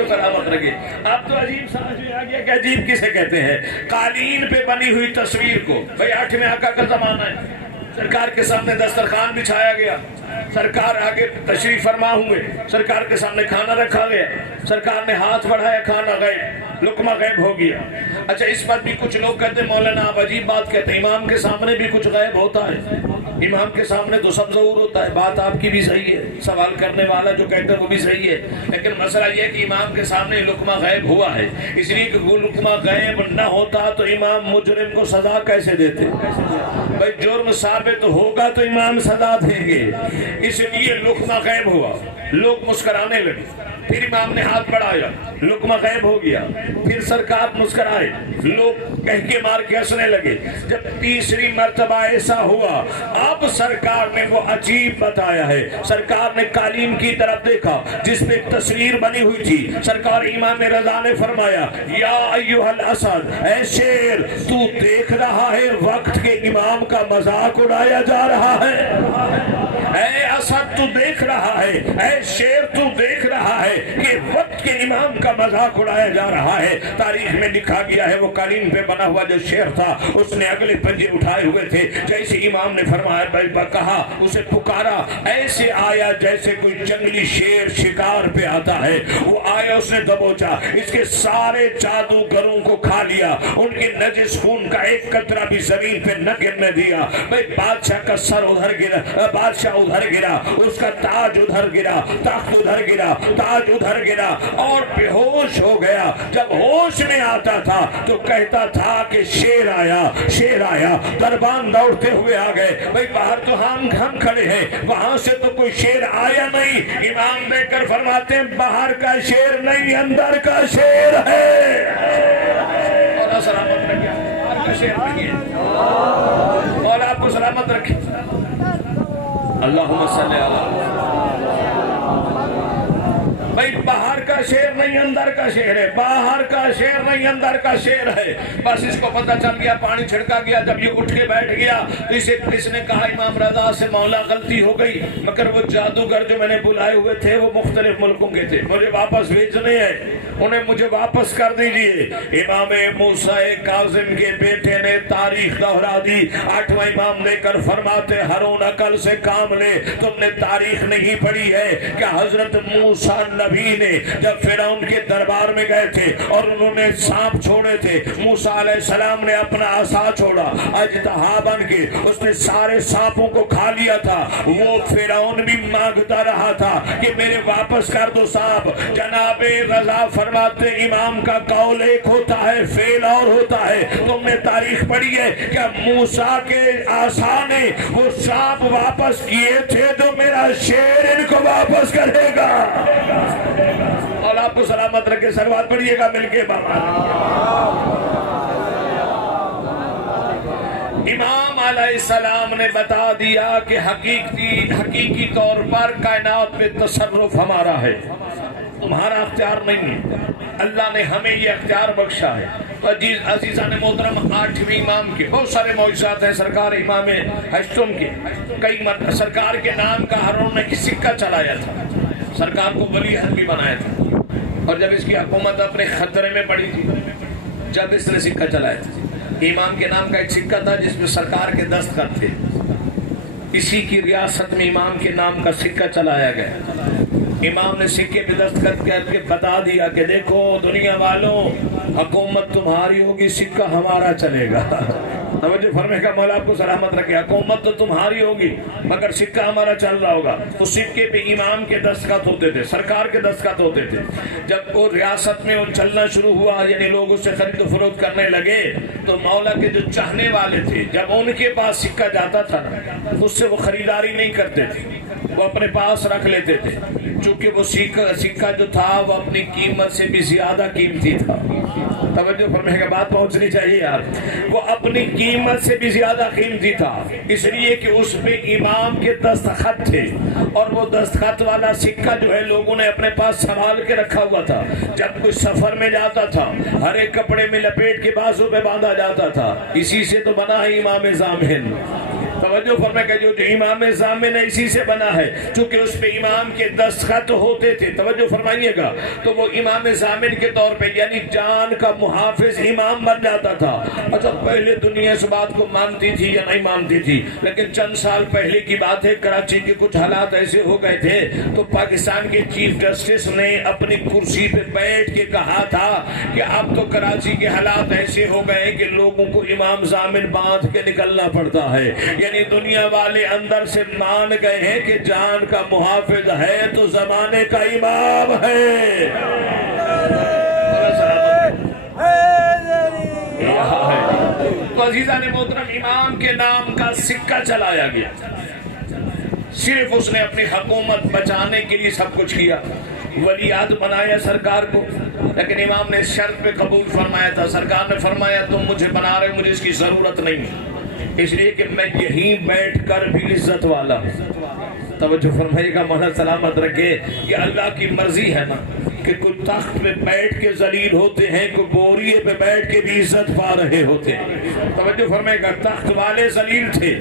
کو سلامت رکھے. اب تو عجیب سمجھ میں آ گیا کہ عجیب کسے کہتے ہیں. قالین پہ بنی ہوئی تصویر کو, بھئی 8ویں آقا کا زمانہ ہے, سرکار کے سامنے دسترخوان بچھایا گیا, سرکار آگے تشریف فرما ہوئے, سرکار کے سامنے کھانا رکھا گیا, سرکار نے ہاتھ بڑھایا, کھانا غائب, لقمہ غائب ہو گیا. اچھا اس پر بھی کچھ لوگ کہتے ہیں مولانا آپ عجیب بات کہتے ہیں, امام کے سامنے بھی کچھ غائب ہوتا ہے. امام کے سامنے تو سب ظہور ہوتا ہے. بات آپ کی بھی صحیح ہے, سوال کرنے والا جو کہتے ہیں وہ بھی صحیح ہے, لیکن مسئلہ یہ ہے کہ امام کے سامنے لقمہ غائب ہوا ہے, اس لیے کہ وہ لقمہ غائب نہ ہوتا تو امام مجرم کو سزا کیسے دیتے؟ بھائی جرم ثابت ہوگا تو امام سزا دیں گے, اس لیے لقمہ غائب ہوا, لوگ مسکرانے لگے. پھر امام نے ہاتھ بڑھایا, لقمہ غائب ہو گیا, پھر سرکار مسکرائے, لوگ کہہ کے مار کے ہنسنے لگے. جب تیسری مرتبہ ایسا ہوا, اب سرکار نے وہ عجیب بتایا ہے. سرکار نے قالین کی طرف دیکھا جس پہ تصویر بنی ہوئی تھی. سرکار امام رضا نے فرمایا, یا ایھا الاسد, اے شیر, تو دیکھ رہا ہے وقت کے امام کا مذاق اڑایا جا رہا ہے. اے اسد تو دیکھ رہا ہے, اے شیر تو دیکھ رہا ہے کہ وقت کے امام کا مذاق اڑایا جا رہا ہے. تاریخ میں لکھا گیا ہے وہ قالین پہ بنا ہوا جو شیر تھا اس نے اگلے پنجے اٹھائے ہوئے تھے. جیسے امام نے فرمایا, کہا, اسے پکارا, ایسے آیا جیسے کوئی جنگلی شیر شکار پہ آتا ہے. وہ آیا, اس نے دبوچا, اس کے سارے جادوگروں کو کھا لیا, ان کے نجس خون کا ایک قطرہ بھی زمین پہ نہ گرنے دیا. بھائی بادشاہ کا سر ادھر گرا, بادشاہ ادھر گرا, اس کا تاج ادھر گرا, تخت ادھر گرا, تاج ادھر گرا, اور بے ہوش ہو گیا. جب ہوش میں آتا تھا تو کہتا تھا کہ شیر آیا, شیر آیا. دربان دوڑتے ہوئے آ گئے. بھئی باہر تو ہم کھڑے ہیں, وہاں سے تو کوئی شیر آیا نہیں. امام دیکھ کر فرماتے ہیں, باہر کا شیر نہیں, اندر کا شیر ہے. اور سلامت رکھے, باہر کا شیر نہیں ہے. اور آپ کو سلامت رکھے. اللہم صلی علی. بھئی باہر کا شیر نہیں, اندر کا شیر ہے. باہر کا شیر نہیں, اندر کا شیر ہے. بس اس کو پتہ چل گیا, پانی چھڑکا گیا. جب یہ اٹھ کے بیٹھ گیا تو اس نے کہا, امام رضا سے مولا غلطی ہو گئی, مگر وہ جادوگر جو میں نے بلائے ہوئے تھے وہ مختلف ملکوں کے تھے, مجھے واپس بھیجنے ہیں, انہیں مجھے واپس کر دیجئے. امام موسیٰ کاظم کے بیٹے نے تاریخ دہرا دی. 8واں امام لے کر فرماتے, ہارون عقل سے کام لے, تم نے تاریخ نہیں پڑھی ہے کہ حضرت موسیٰ نبی نے جب فرعون کے دربار میں گئے تھے اور انہوں نے سانپ چھوڑے تھے, موسیٰ علیہ السلام نے اپنا عصا چھوڑا, اژدہا بن کے اس نے سارے سانپوں کو کھا لیا تھا. وہ فرعون بھی مانگتا رہا تھا کہ میرے واپس کر دو سانپ. جناب رضا فرماتے, امام کا قول ایک ہوتا ہے, فعل اور ہوتا ہے. تم نے تاریخ پڑھی ہے کہ موسیٰ کے عصا نے وہ سانپ واپس کیے تھے تو میرا شیر ان کو واپس کرے گا. اور آپ کو سلامت رکھے, سلوات پڑھیے گا مل کے. بابا امام علیہ السلام نے بتا دیا کہ حقیقی طور پر کائنات میں تصرف ہمارا ہے, تمہارا اختیار نہیں ہے. اللہ نے ہمیں یہ اختیار بخشا ہے. عزیزان محترم, 8ویں امام کے بہت سارے معجزات ہیں. سرکار امام ہشتم کے کئی مرتبہ سرکار کے نام کا ہارون نے سکہ چلایا تھا, سرکار کو ولی عہد بھی بنایا تھا. اور جب اس کی حکومت اپنے خطرے میں پڑی تھی, جب اس نے سکہ چلایا تھا, امام کے نام کا ایک سکہ تھا جس میں سرکار کے دستخط تھے. اسی کی ریاست میں امام کے نام کا سکہ چلایا گیا. امام نے سکے پہ دستخط کر کے بتا دیا کہ دیکھو دنیا والوں, حکومت تمہاری ہوگی, سکہ ہمارا چلے گا. توجہ فرمائے گا, مولا آپ کو سلامت رکھے. حکومت تو تمہاری ہوگی مگر سکہ ہمارا چل رہا ہوگا. اس سکے پہ امام کے دستخط ہوتے تھے, سرکار کے دستخط ہوتے تھے. جب وہ ریاست میں چلنا شروع ہوا, یعنی لوگ اس سے خرید و فروخت کرنے لگے, تو مولا کے جو چاہنے والے تھے, جب ان کے پاس سکہ جاتا تھا نا, اس سے وہ خریداری نہیں کرتے تھے, وہ اپنے پاس رکھ لیتے تھے. چونکہ وہ سکہ جو تھا وہ اپنی قیمت سے بھی زیادہ قیمتی تھا. توجہ فرمائے گا, بات پہنچنی چاہیے یار. وہ اپنی قیمت سے بھی زیادہ قیمتی تھا, اس لیے کہ اس پہ امام کے دستخط تھے. اور وہ دستخط والا سکہ جو ہے لوگوں نے اپنے پاس سنبھال کے رکھا ہوا تھا. جب کوئی سفر میں جاتا تھا, ہر ایک کپڑے میں لپیٹ کے بازو پہ باندھا جاتا تھا. اسی سے تو بنا ہے امام زامن. توجہ فرمائے کہ جو امام ضامن ہے اسی سے بنا ہے، چونکہ اس پہ امام کے دستخط ہوتے تھے، توجہ فرمائیے گا، تو وہ امام ضامن کے طور پہ یعنی جان کا محافظ امام بن جاتا تھا۔ اچھا پہلے دنیا اس بات کو مانتی تھی یا نہیں مانتی تھی، لیکن چند سال پہلے کی بات ہے، کراچی کے کچھ حالات ایسے ہو گئے تھے تو پاکستان کے چیف جسٹس نے اپنی کرسی پہ بیٹھ کے کہا تھا کہ اب تو کراچی کے حالات ایسے ہو گئے کہ لوگوں کو امام ضامن باندھ کے نکلنا پڑتا ہے، یعنی دنیا والے اندر سے مان گئے ہیں کہ جان کا محافظ ہے تو زمانے کا امام ہے۔ تو عزیزان محترم، امام کے نام کا سکہ چلایا گیا، صرف اس نے اپنی حکومت بچانے کے لیے سب کچھ کیا، ولی عہد بنایا سرکار کو، لیکن امام نے اس شرط پہ قبول فرمایا تھا، سرکار نے فرمایا تم مجھے بنا رہے، مجھے اس کی ضرورت نہیں ہے، اس لیے کہ میں یہیں بیٹھ کر بھی عزت والا ہوں۔ توجہ فرمائیے گا، مولا سلامت رکھے، یہ اللہ کی مرضی ہے نا کہ کوئی تخت پہ بیٹھ کے ذلیل ہوتے ہیں، کوئی بوریے پہ بیٹھ کے بھی عزت پا رہے ہوتے ہیں۔ توجہ فرمائے گا، تخت والے ذلیل تھے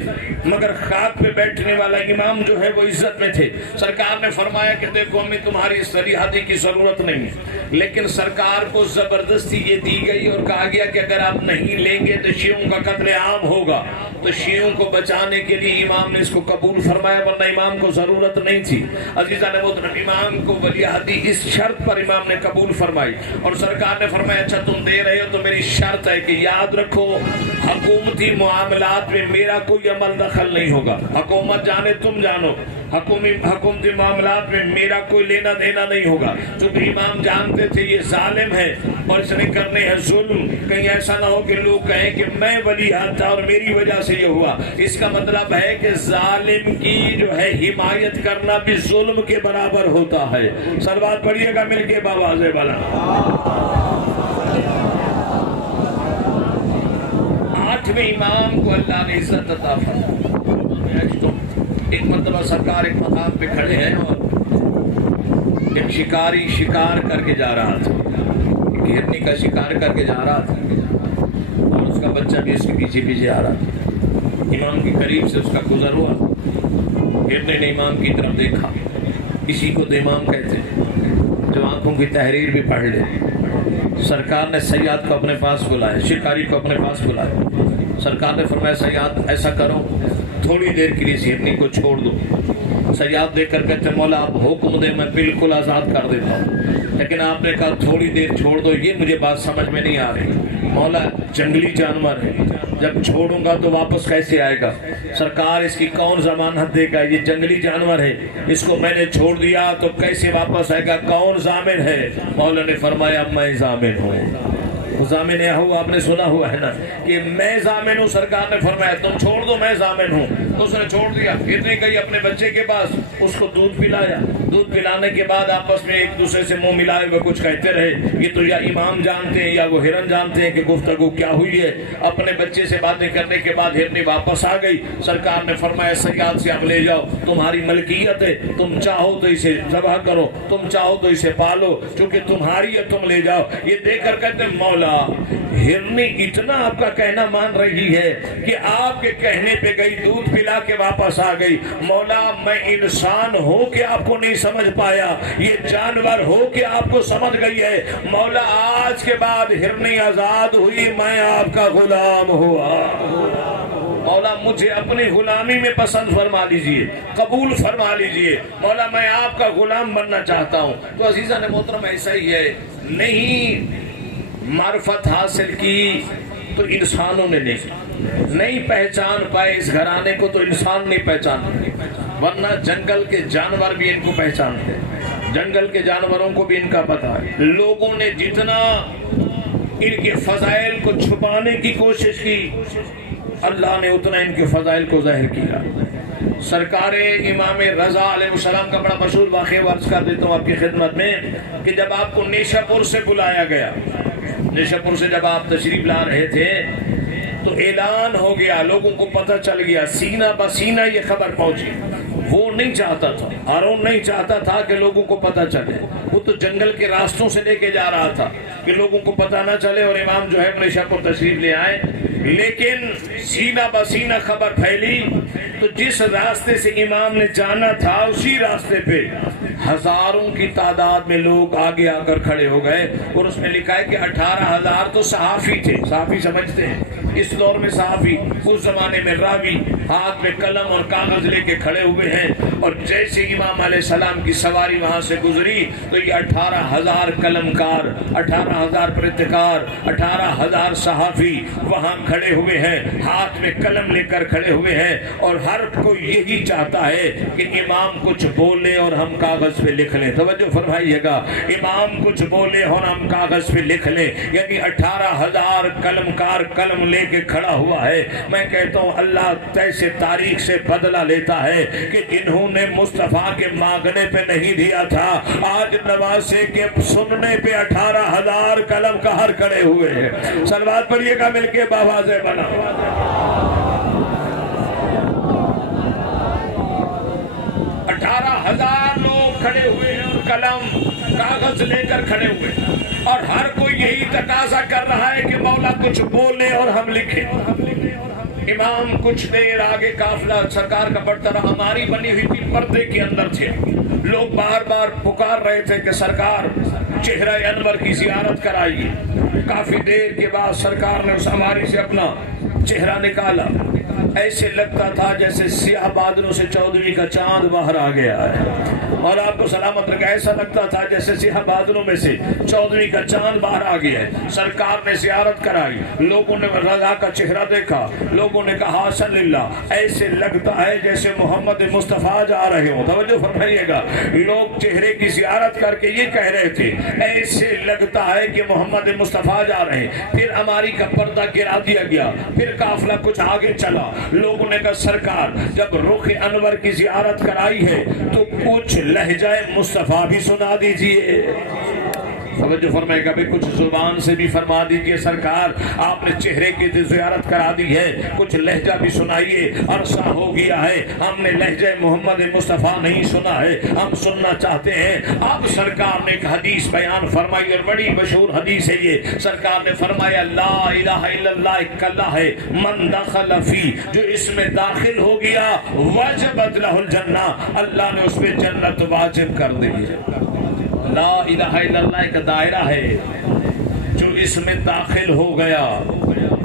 مگر خاک پہ بیٹھنے والا امام جو ہے وہ عزت میں تھے۔ سرکار نے فرمایا کہ دیکھو ہمیں تمہاری صلیحاتی کی ضرورت نہیں ہے، لیکن سرکار کو زبردستی یہ دی گئی اور کہا گیا کہ اگر آپ نہیں لیں گے تو شیعوں کا قتل عام ہوگا، تو شیعوں کو بچانے کے لیے امام نے اس کو قبول فرمایا، ورنہ امام کو ضرورت نہیں تھی۔ عزیزان محترم، امام کو ولی عہدی اس شرط پر امام نے قبول فرمائی، اور سرکار نے فرمایا اچھا تم دے رہے ہو تو میری شرط ہے کہ یاد رکھو حکومتی معاملات میں میرا کوئی عمل دخل نہیں ہوگا، حکومت جانے تم جانو، حکومتی معاملات میں میرا کوئی لینا دینا نہیں ہوگا، چونکہ امام جانتے تھے یہ ظالم ہے اور اس نے کرنے ہیں ظلم، کہیں ایسا نہ ہو کہ لوگ کہیں کہ میں ولی عہد تھا اور میری وجہ سے یہ ہوا۔ اس کا مطلب ہے کہ ظالم کی جو ہے حمایت کرنا بھی ظلم کے برابر ہوتا ہے۔ صلوات پڑھیے گا مل کے باواز بالا۔ 8ویں امام کو اللہ نے عزت عطا فرمائی۔ ایک مرتبہ سرکار ایک مقام پہ کھڑے ہیں اور ایک شکاری شکار کر کے جا رہا تھا، ہرنی کا شکار کر کے جا رہا تھا اور اس کا بچہ بھی اس کے پیچھے پیچھے آ رہا تھا۔ امام کے قریب سے اس کا گزر ہوا، ہرنی نے امام کی طرف دیکھا، اسی کو امام کہتے ہیں جو آنکھوں کی تحریر بھی پڑھ لے۔ سرکار نے سیاد کو اپنے پاس بلایا، شکاری کو اپنے پاس بلایا۔ سرکار نے فرمایا سیاد ایسا کرو تھوڑی دیر کے لیے ہرنی کو چھوڑ دو۔ سیاد دے کر کہتے مولا آپ حکم دے میں بالکل آزاد کر دیتا ہوں، لیکن آپ نے کہا تھوڑی دیر چھوڑ دو، یہ مجھے بات سمجھ میں نہیں آ رہی۔ مولا جنگلی جانور ہے، جب چھوڑوں گا تو واپس کیسے آئے گا؟ سرکار اس کی کون ضمانت دے گا؟ یہ جنگلی جانور ہے، اس کو میں نے چھوڑ دیا تو کیسے واپس آئے گا؟ کون ضامن ہے؟ مولا نے فرمایا میں ضامن ہوں۔ ضامن ہو آپ نے سنا ہوا ہے نا کہ میں ضامن ہوں۔ سرکار نے فرمایا تم چھوڑ دو میں ضامن ہوں، اس نے چھوڑ دیا۔ اتنی گئی اپنے بچے کے پاس، اس کو دودھ پلایا، دودھ پلانے کے بعد آپس میں ایک دوسرے سے منہ ملائے ہوئے کچھ کہتے رہے۔ یہ تو یا امام جانتے ہیں یا وہ ہرن جانتے ہیں کہ گفتگو کیا ہوئی ہے۔ اپنے بچے سے باتیں کرنے کے بعد ہرنی واپس آ گئی۔ سرکار نے فرمایا سیاد سے اب لے جاؤ، تمہاری ملکیت ہے، تم چاہو تو اسے ذبح کرو، تم چاہو تو اسے پالو، چونکہ تمہاری ہے، تم لے جاؤ۔ یہ دیکھ کر کہتے مولا ہرنی اتنا آپ کا کہنا مان رہی ہے کہ آپ کے کہنے پہ گئی، دودھ پلا کے واپس آ گئی۔ مولا میں انسان ہو کے آپ کو نہیں سمجھ پایا، یہ جانور ہو کے آپ کو سمجھ گئی ہے۔ مولا آج کے بعد ہرنی آزاد ہوئی، میں آپ کا غلام ہوا۔ مولا مجھے اپنی غلامی میں پسند فرما لیجئے، قبول فرما لیجئے۔ مولا میں آپ کا غلام بننا چاہتا ہوں۔ تو عزیزان محترم ایسا ہی ہے، نہیں معرفت حاصل کی تو انسانوں نے نہیں پہچان پائے اس گھرانے کو تو انسان نہیں پہچان، ورنہ جنگل کے جانور بھی ان کو پہچانتے، جنگل کے جانوروں کو بھی ان کا پتہ ہے۔ لوگوں نے جتنا ان کے فضائل کو چھپانے کی کوشش کی، اللہ نے اتنا ان کے فضائل کو ظاہر کیا۔ سرکار امام رضا علیہ السلام کا بڑا مشہور واقعہ عرض کر دیتا ہوں آپ کی خدمت میں کہ جب آپ کو نیشہ پور سے بلایا گیا، نیشہ پور سے جب آپ تشریف لا رہے تھے تو اعلان ہو گیا، لوگوں کو پتہ چل گیا، سینہ بسینہ یہ خبر پہنچی۔ وہ نہیں چاہتا تھا، ہارون نہیں چاہتا تھا کہ لوگوں کو پتہ چلے، وہ تو جنگل کے راستوں سے لے کے جا رہا تھا کہ لوگوں کو پتہ نہ چلے۔ اور امام جو ہے نیشہ پور تشریف لے آئے، لیکن سینہ بسینہ خبر پھیلی تو جس راستے سے امام نے جانا تھا اسی راستے پہ ہزاروں کی تعداد میں لوگ آگے آ کر کھڑے ہو گئے، اور اس میں لکھا ہے کہ 18,000 تو صحافی تھے۔ صحافی سمجھتے ہیں اس دور میں صحافی، اس زمانے میں راوی ہاتھ میں قلم اور کاغذ لے کے کھڑے ہوئے ہیں، اور جیسے امام علیہ السلام کی سواری وہاں سے گزری تو یہ 18,000 قلم کار، 18,000 پرتکار، 18,000 صحافی وہاں کھڑے ہوئے ہیں، ہاتھ میں قلم لے کر کھڑے ہوئے ہیں، اور ہر کوئی یہی چاہتا ہے کہ امام کچھ بولے اور ہم کاغذ پہ لکھ لیں۔ توجہ فرمائیے گا، امام کچھ بولے اور ہم کاغذ پہ لکھ لیں، یعنی 18,000 قلم کار قلم لے کے کھڑا ہوا ہے۔ میں کہتا ہوں اللہ کیسے تاریخ سے بدلہ لیتا ہے کہ انہوں نے مصطفیٰ کے مانگنے پہ نہیں دیا تھا، آج نواسے کے سننے پہ 18,000 قلم کار کھڑے ہوئے ہیں۔ صلوات پڑھیے گا مل کے باواز بنا۔ 18,000 لوگ کھڑے ہوئے ہیں اور قلم کاغذ لے کر کھڑے ہوئے ہیں، اور ہر کوئی یہی تقاضا کر رہا ہے کہ مولا کچھ بولے اور ہم لکھیں۔ امام کچھ دیر آگے قافلہ سرکار کا بڑھتا رہا، ہماری بنی ہوئی تھی پردے کے اندر تھے، لوگ بار بار پکار رہے تھے کہ سرکار چہرہ انور کی زیارت کرائیے۔ کافی دیر کے بعد سرکار نے اس ہماری سے اپنا چہرہ نکالا، ایسے لگتا تھا جیسے سیاہ بادلوں سے 14ویں کا چاند باہر آ گیا ہے، اور آپ کو سلامت رکھا، ایسا لگتا تھا جیسے سیاہ بادلوں میں سے 14ویں کا چاند باہر آ گیا ہے۔ سرکار نے زیارت کرائی، لوگوں نے رضا کا چہرہ دیکھا، لوگوں نے کہا صلی اللہ، ایسے لگتا ہے جیسے محمد مصطفیٰ جا رہے ہوں۔ توجہ فرمائیے گا، لوگ چہرے کی زیارت کر کے یہ کہہ رہے تھے ایسے لگتا ہے کہ محمد مصطفیٰ جا رہے ہیں۔ پھر ہماری کا پردہ گرا دیا گیا، پھر قافلہ کچھ آگے چلا، لوگوں نے کہا سرکار جب رخ انور کی زیارت کرائی ہے تو کچھ لہجہ مصطفیٰ بھی سنا دیجئے۔ توجہ فرمائے گا، کچھ زبان سے بھی فرما دیجئے سرکار آپ نے چہرے کی زیارت کرا دی ہے، کچھ لہجہ بھی سنائیے، عرصہ ہو گیا ہے ہم نے لہجہ محمد مصطفیٰ نہیں سنا ہے، ہم سننا چاہتے ہیں۔ اب سرکار نے ایک حدیث بیان فرمائی، اور بڑی مشہور حدیث ہے یہ۔ سرکار نے فرمایا لا الہ الا اللہ ایک کلہ ہے، من دخل فی، جو اس میں داخل ہو گیا وجبت لہ الجنہ، اللہ نے اس پہ جنت واجب کر دی ہے۔ لا الہ الا اللہ ایک دائرہ ہے، جو اس میں داخل ہو گیا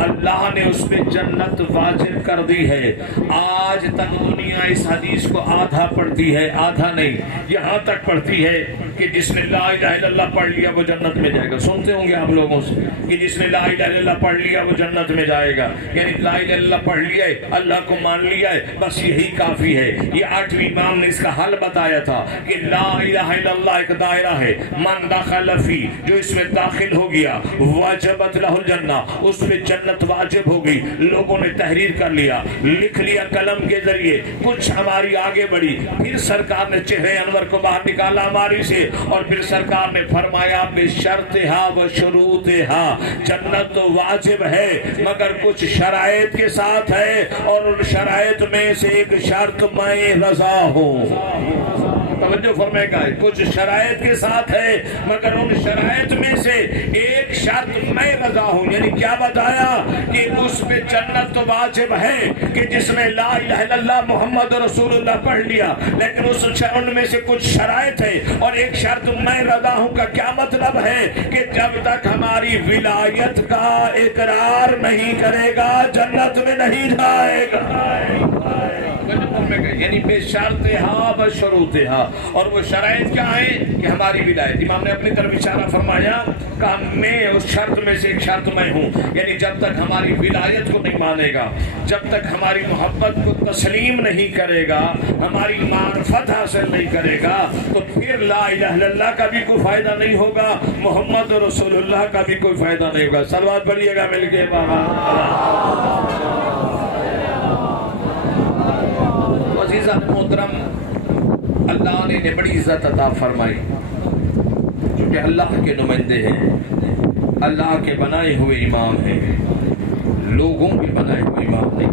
اللہ نے اس پہ جنت واجب کر دی ہے۔ آج تک دنیا اس حدیث کو آدھا پڑھتی ہے، آدھا نہیں، یہاں تک پڑھتی ہے کہ جس نے لا الہ الا اللہ پڑھ لیا وہ جنت میں جائے گا۔ سنتے ہوں گے آپ لوگوں سے کہ جس نے لا الہ الا اللہ پڑھ لیا وہ جنت میں جائے گا، یعنی لا الہ الا اللہ پڑھ لیا ہے، اللہ کو مان لیا ہے، بس یہی کافی ہے۔ یہ 8ویں امام نے اس کا حل بتایا تھا کہ لا الہ الا اللہ ایک دائرہ ہے، من دخل فی، جو اس میں داخل ہو گیا واجبت لہ الجنہ، اس پہ جنت واجب ہو گئی۔ لوگوں نے تحریر کر لیا، لکھ لیا قلم کے ذریعے، کچھ ہماری آگے بڑھی، پھر سرکار نے چہرے انور کو باہر نکالا ہماری سے، اور پھر سرکار نے فرمایا بشرطہا و شروطہا، جنت تو واجب ہے مگر کچھ شرائط کے ساتھ ہے، اور ان شرائط میں سے ایک شرط میں رضا ہوں۔ توجہ فرمائے گا، کچھ شرائط کے ساتھ ہے مگر ان شرائط میں سے ایک شرط میں رضا ہوں، یعنی کیا بتایا کہ اس پہ جنت تو واجب ہے کہ جس نے لا الہ الا اللہ محمد رسول اللہ پڑھ لیا، لیکن ان میں سے کچھ شرائط ہے، اور ایک شرط میں رضا ہوں کا کیا مطلب ہے کہ جب تک ہماری ولایت کا اقرار نہیں کرے گا جنت میں نہیں جائے گا، یعنی بے شرطہا و شروطہا، اور وہ شرائط کیا ہیں کہ ہماری ولایت۔ امام نے اپنی طرف اشارہ فرمایا کہ میں اس شرط میں سے ایک شرط میں ہوں، یعنی جب تک ہماری ولایت کو نہیں مانے گا، جب تک ہماری محبت کو تسلیم نہیں کرے گا، ہماری معرفت حاصل نہیں کرے گا، تو پھر لا الہ الا اللہ کا بھی کوئی فائدہ نہیں ہوگا، محمد رسول اللہ کا بھی کوئی فائدہ نہیں ہوگا۔ صلوات پڑھیے گا مل کے بابا۔ عزیزان محترم، اللہ نے بڑی عزت عطا فرمائی، چونکہ اللہ کے نمائندے ہیں، اللہ کے بنائے ہوئے امام ہیں، لوگوں کے بنائے ہوئے امام نہیں۔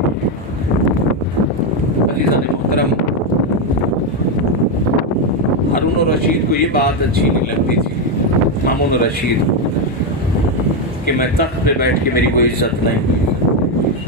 عزیزان محترم، ہارون الرشید کو یہ بات اچھی نہیں لگتی تھی، ہارون الرشید، کہ میں تخت پہ بیٹھ کے میری کوئی عزت نہیں،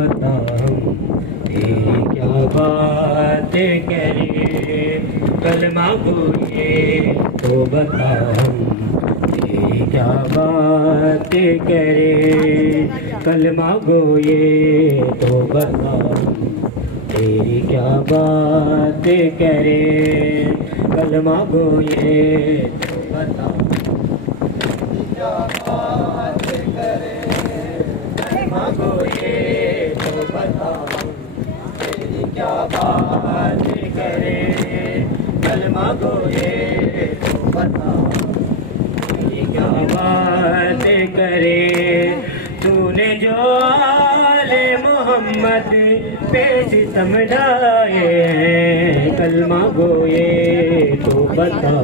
بتا ہم تیری کیا بات کریں کلمہ گوئے تو بتا ہم تیری کیا بات کریں کلمہ گوئے تو بتا ہم تیری کیا بات کریں کلمہ گوئے تو بتا کیا بات کریں کلمہ گوئے تو بتا تیری کیا بات کریں کلمہ گوئے تو بتا تیری کیا بات کریں تو نے جو آل محمد پہ ستم ڈھائے ہیں کلمہ گوئے تو بتا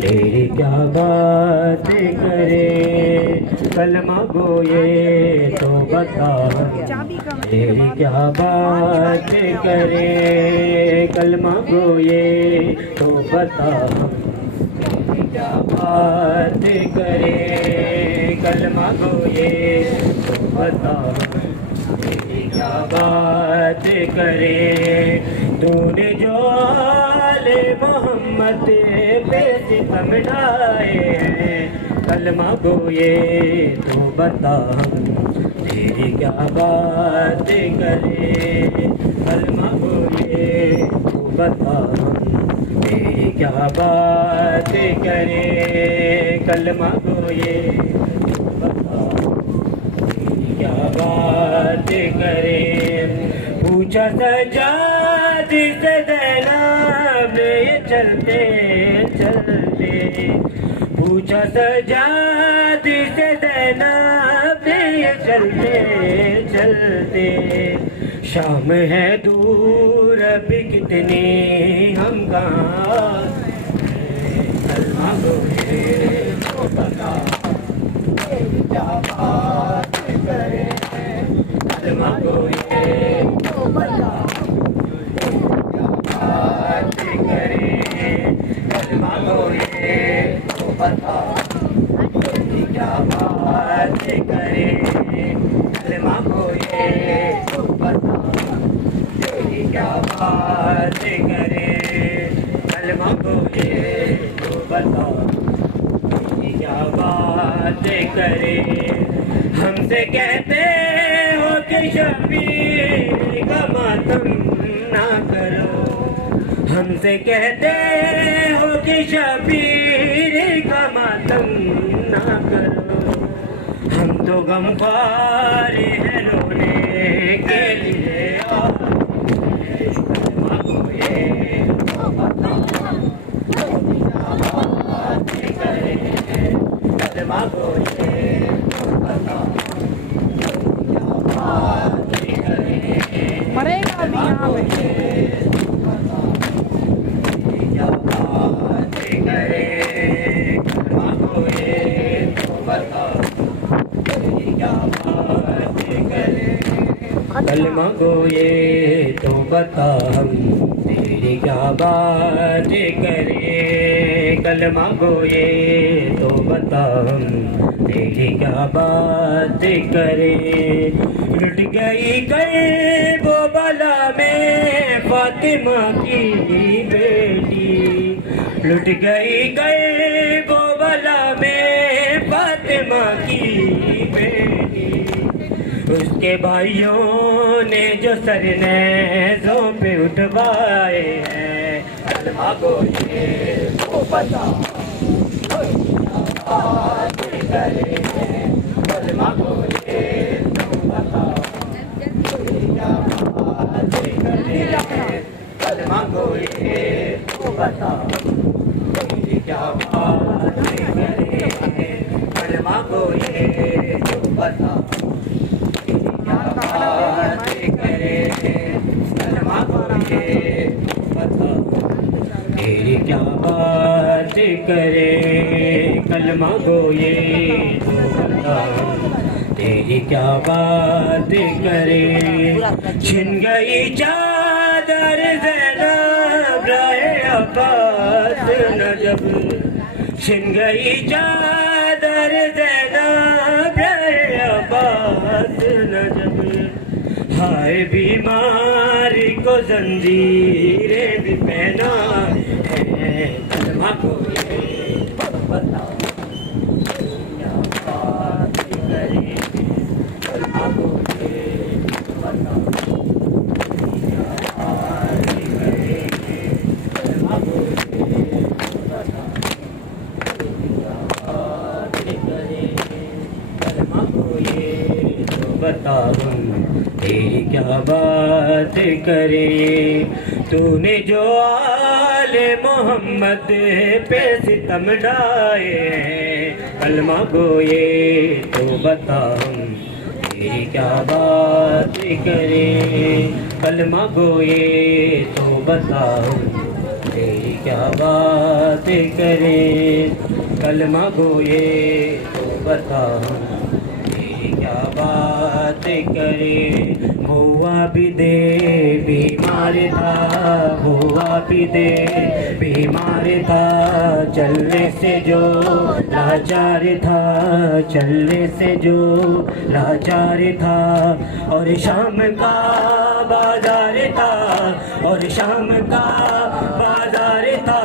تیری کیا بات کرے کلمہ گوئے تو بتا تیری کیا بات کرے کلمہ گوئے تو بتا تیری کیا بات کرے کلمہ گوئے تو بتا تیری کیا بات کرے تو نے جو آل محمد پہ ستم ڈھائے ہیں کلمہ گوئے تو بتا تیری کیا بات کرے کلمہ گوئے تو بتا تیری کیا بات کرے کلمہ گوئے تو بتا تیری کیا بات کرے پوچھا سجاد سے زینب یہ چلتے چلتے پوچھا سجاد سے زینب یہ چلتے چلتے شام ہے دور ابھی کتنی ہم کہاں کلمہ گوئے تو بتا کیا بات کرے کلمہ گوئے تو بتا کیا بات کرے کلمہ گوئے تو بتا کیا بات کرے کلمہ گوئے تو بتا کیا بات کرے کلمہ گوئے تو بتا کیا بات کرے ہم سے کہتے ہو کہ شبیر کا ماتم نہ کرو ہم سے کہتے ہو کہ شبیر کا ماتم نہ کرو ہم تو غمخوار ہیں رونے کے لیے کلمہ گوئے تو بتا کیا بات کرے کلمہ گوئے تو بتا کیا بات کرے مرے گا بھی یہاں پہ کیا بات کرے کلمہ گوئے تو بتا کیا بات کرے کلمہ گوئے تو بتا ہم تیری کیا بات کرے کلمہ گوئے تو بتا ہم تیری کیا بات کرے لٹ گئی کرب و بلا میں فاطمہ کی بیٹی لٹ گئی کرب و بلا میں فاطمہ کی بیٹی اس کے بھائیوں نے جو سر نیزوں پہ اٹھوائے ہیں کلمہ گوئے تو بتا کیا بات کرے کلمہ گوئے تو بتا کیا بات کرے کلمہ گوئے تو بتا کیا بات کرے کلمہ گوئے تو بتا کیا بات کرے کلمہ گوئے تو بتا تیری کیا بات کرے کلمہ گوئے تو بتا تیری کیا بات کرے چھن گئی چادر زینب رائے عباس نجب چھن گئی چادر زینب رائے عباس نجب ہائے بیماری کو زنجیریں بھی پہنا ہے کلمہ کو یہ بتاؤ کیا بات کرے کلمہ کو یہ بتاؤ کیا بات کرے کلمہ کو یہ بتاؤ کیا بات کرے کلمہ کو یہ بتاؤ تیری کیا بات کرے تو نے جو آل محمد پہ ستم ڈھائے ہیں کلمہ گوئے تو بتا ہم تیری کیا بات کرے کلمہ گوئے تو بتا ہم تیری کیا بات کرے کلمہ گوئے تو بتا ہم کیا بات کرے ہوا بھی دے بیمار تھا ہوا بھی دے بیمار تھا چلنے سے جو لاچار تھا چلنے سے جو لاچار تھا اور شام کا بازار تھا اور شام کا بازار تھا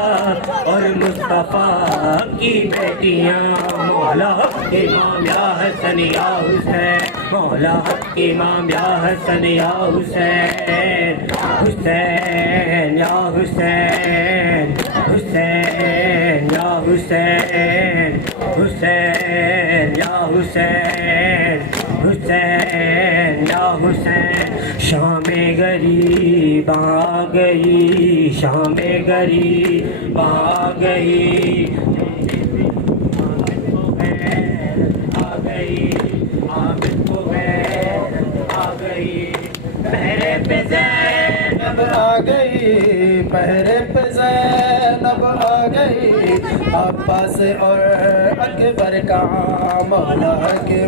اور مصطفیٰ کی بیٹیاں مولا امام یا حسن یا حسین مولا امام یا حسن یا حسین حسین یا حسین حسین یا حسین حسین یا حسین حسین یا حسین شام غریب آ گئی شام غریب آ گئی آ گئی عابد کو غیر آ گئی پہرے پہ زینب آ گئی پہرے پہ زینب آ گئی عباس اور اکبر کا مولا کے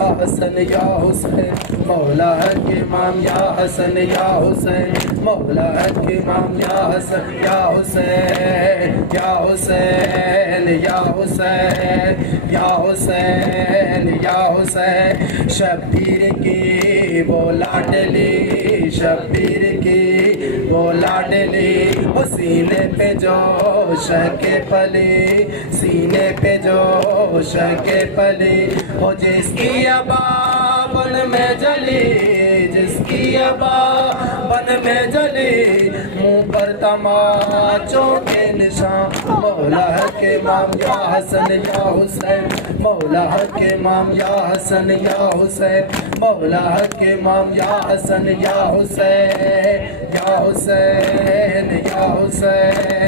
حسن یا حسین مولا کے امام یا حسن یا حسین مولا کے امام یا حسن یا حسین یا حسین یا حسین یا حسین یا حسین شبیر کی وہ لاڈلی شبیر کی وہ لاڈلی وہ سینے پہ جوش کے پلی سینے پہ جوش کے پلی وہ جس کی ابا بن میں جلی جس کی ابا بن میں جلی منہ پر تماچوں کے نشان مولا کے امام یا حسن یا حسین مولا کے امام یا حسن یا حسین مولا کے امام یا حسن یا حسین یا حسین یا حسین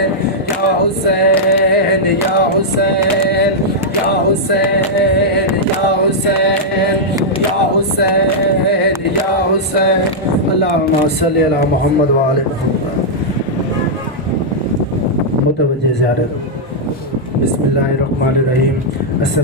یا حسین یا حسین یا حسین یا حسین یا حسین یا حسین اللہم صلی علی محمد وآل محمد متوجہ زیارت بسم اللہ الرحمن الرحیم السلام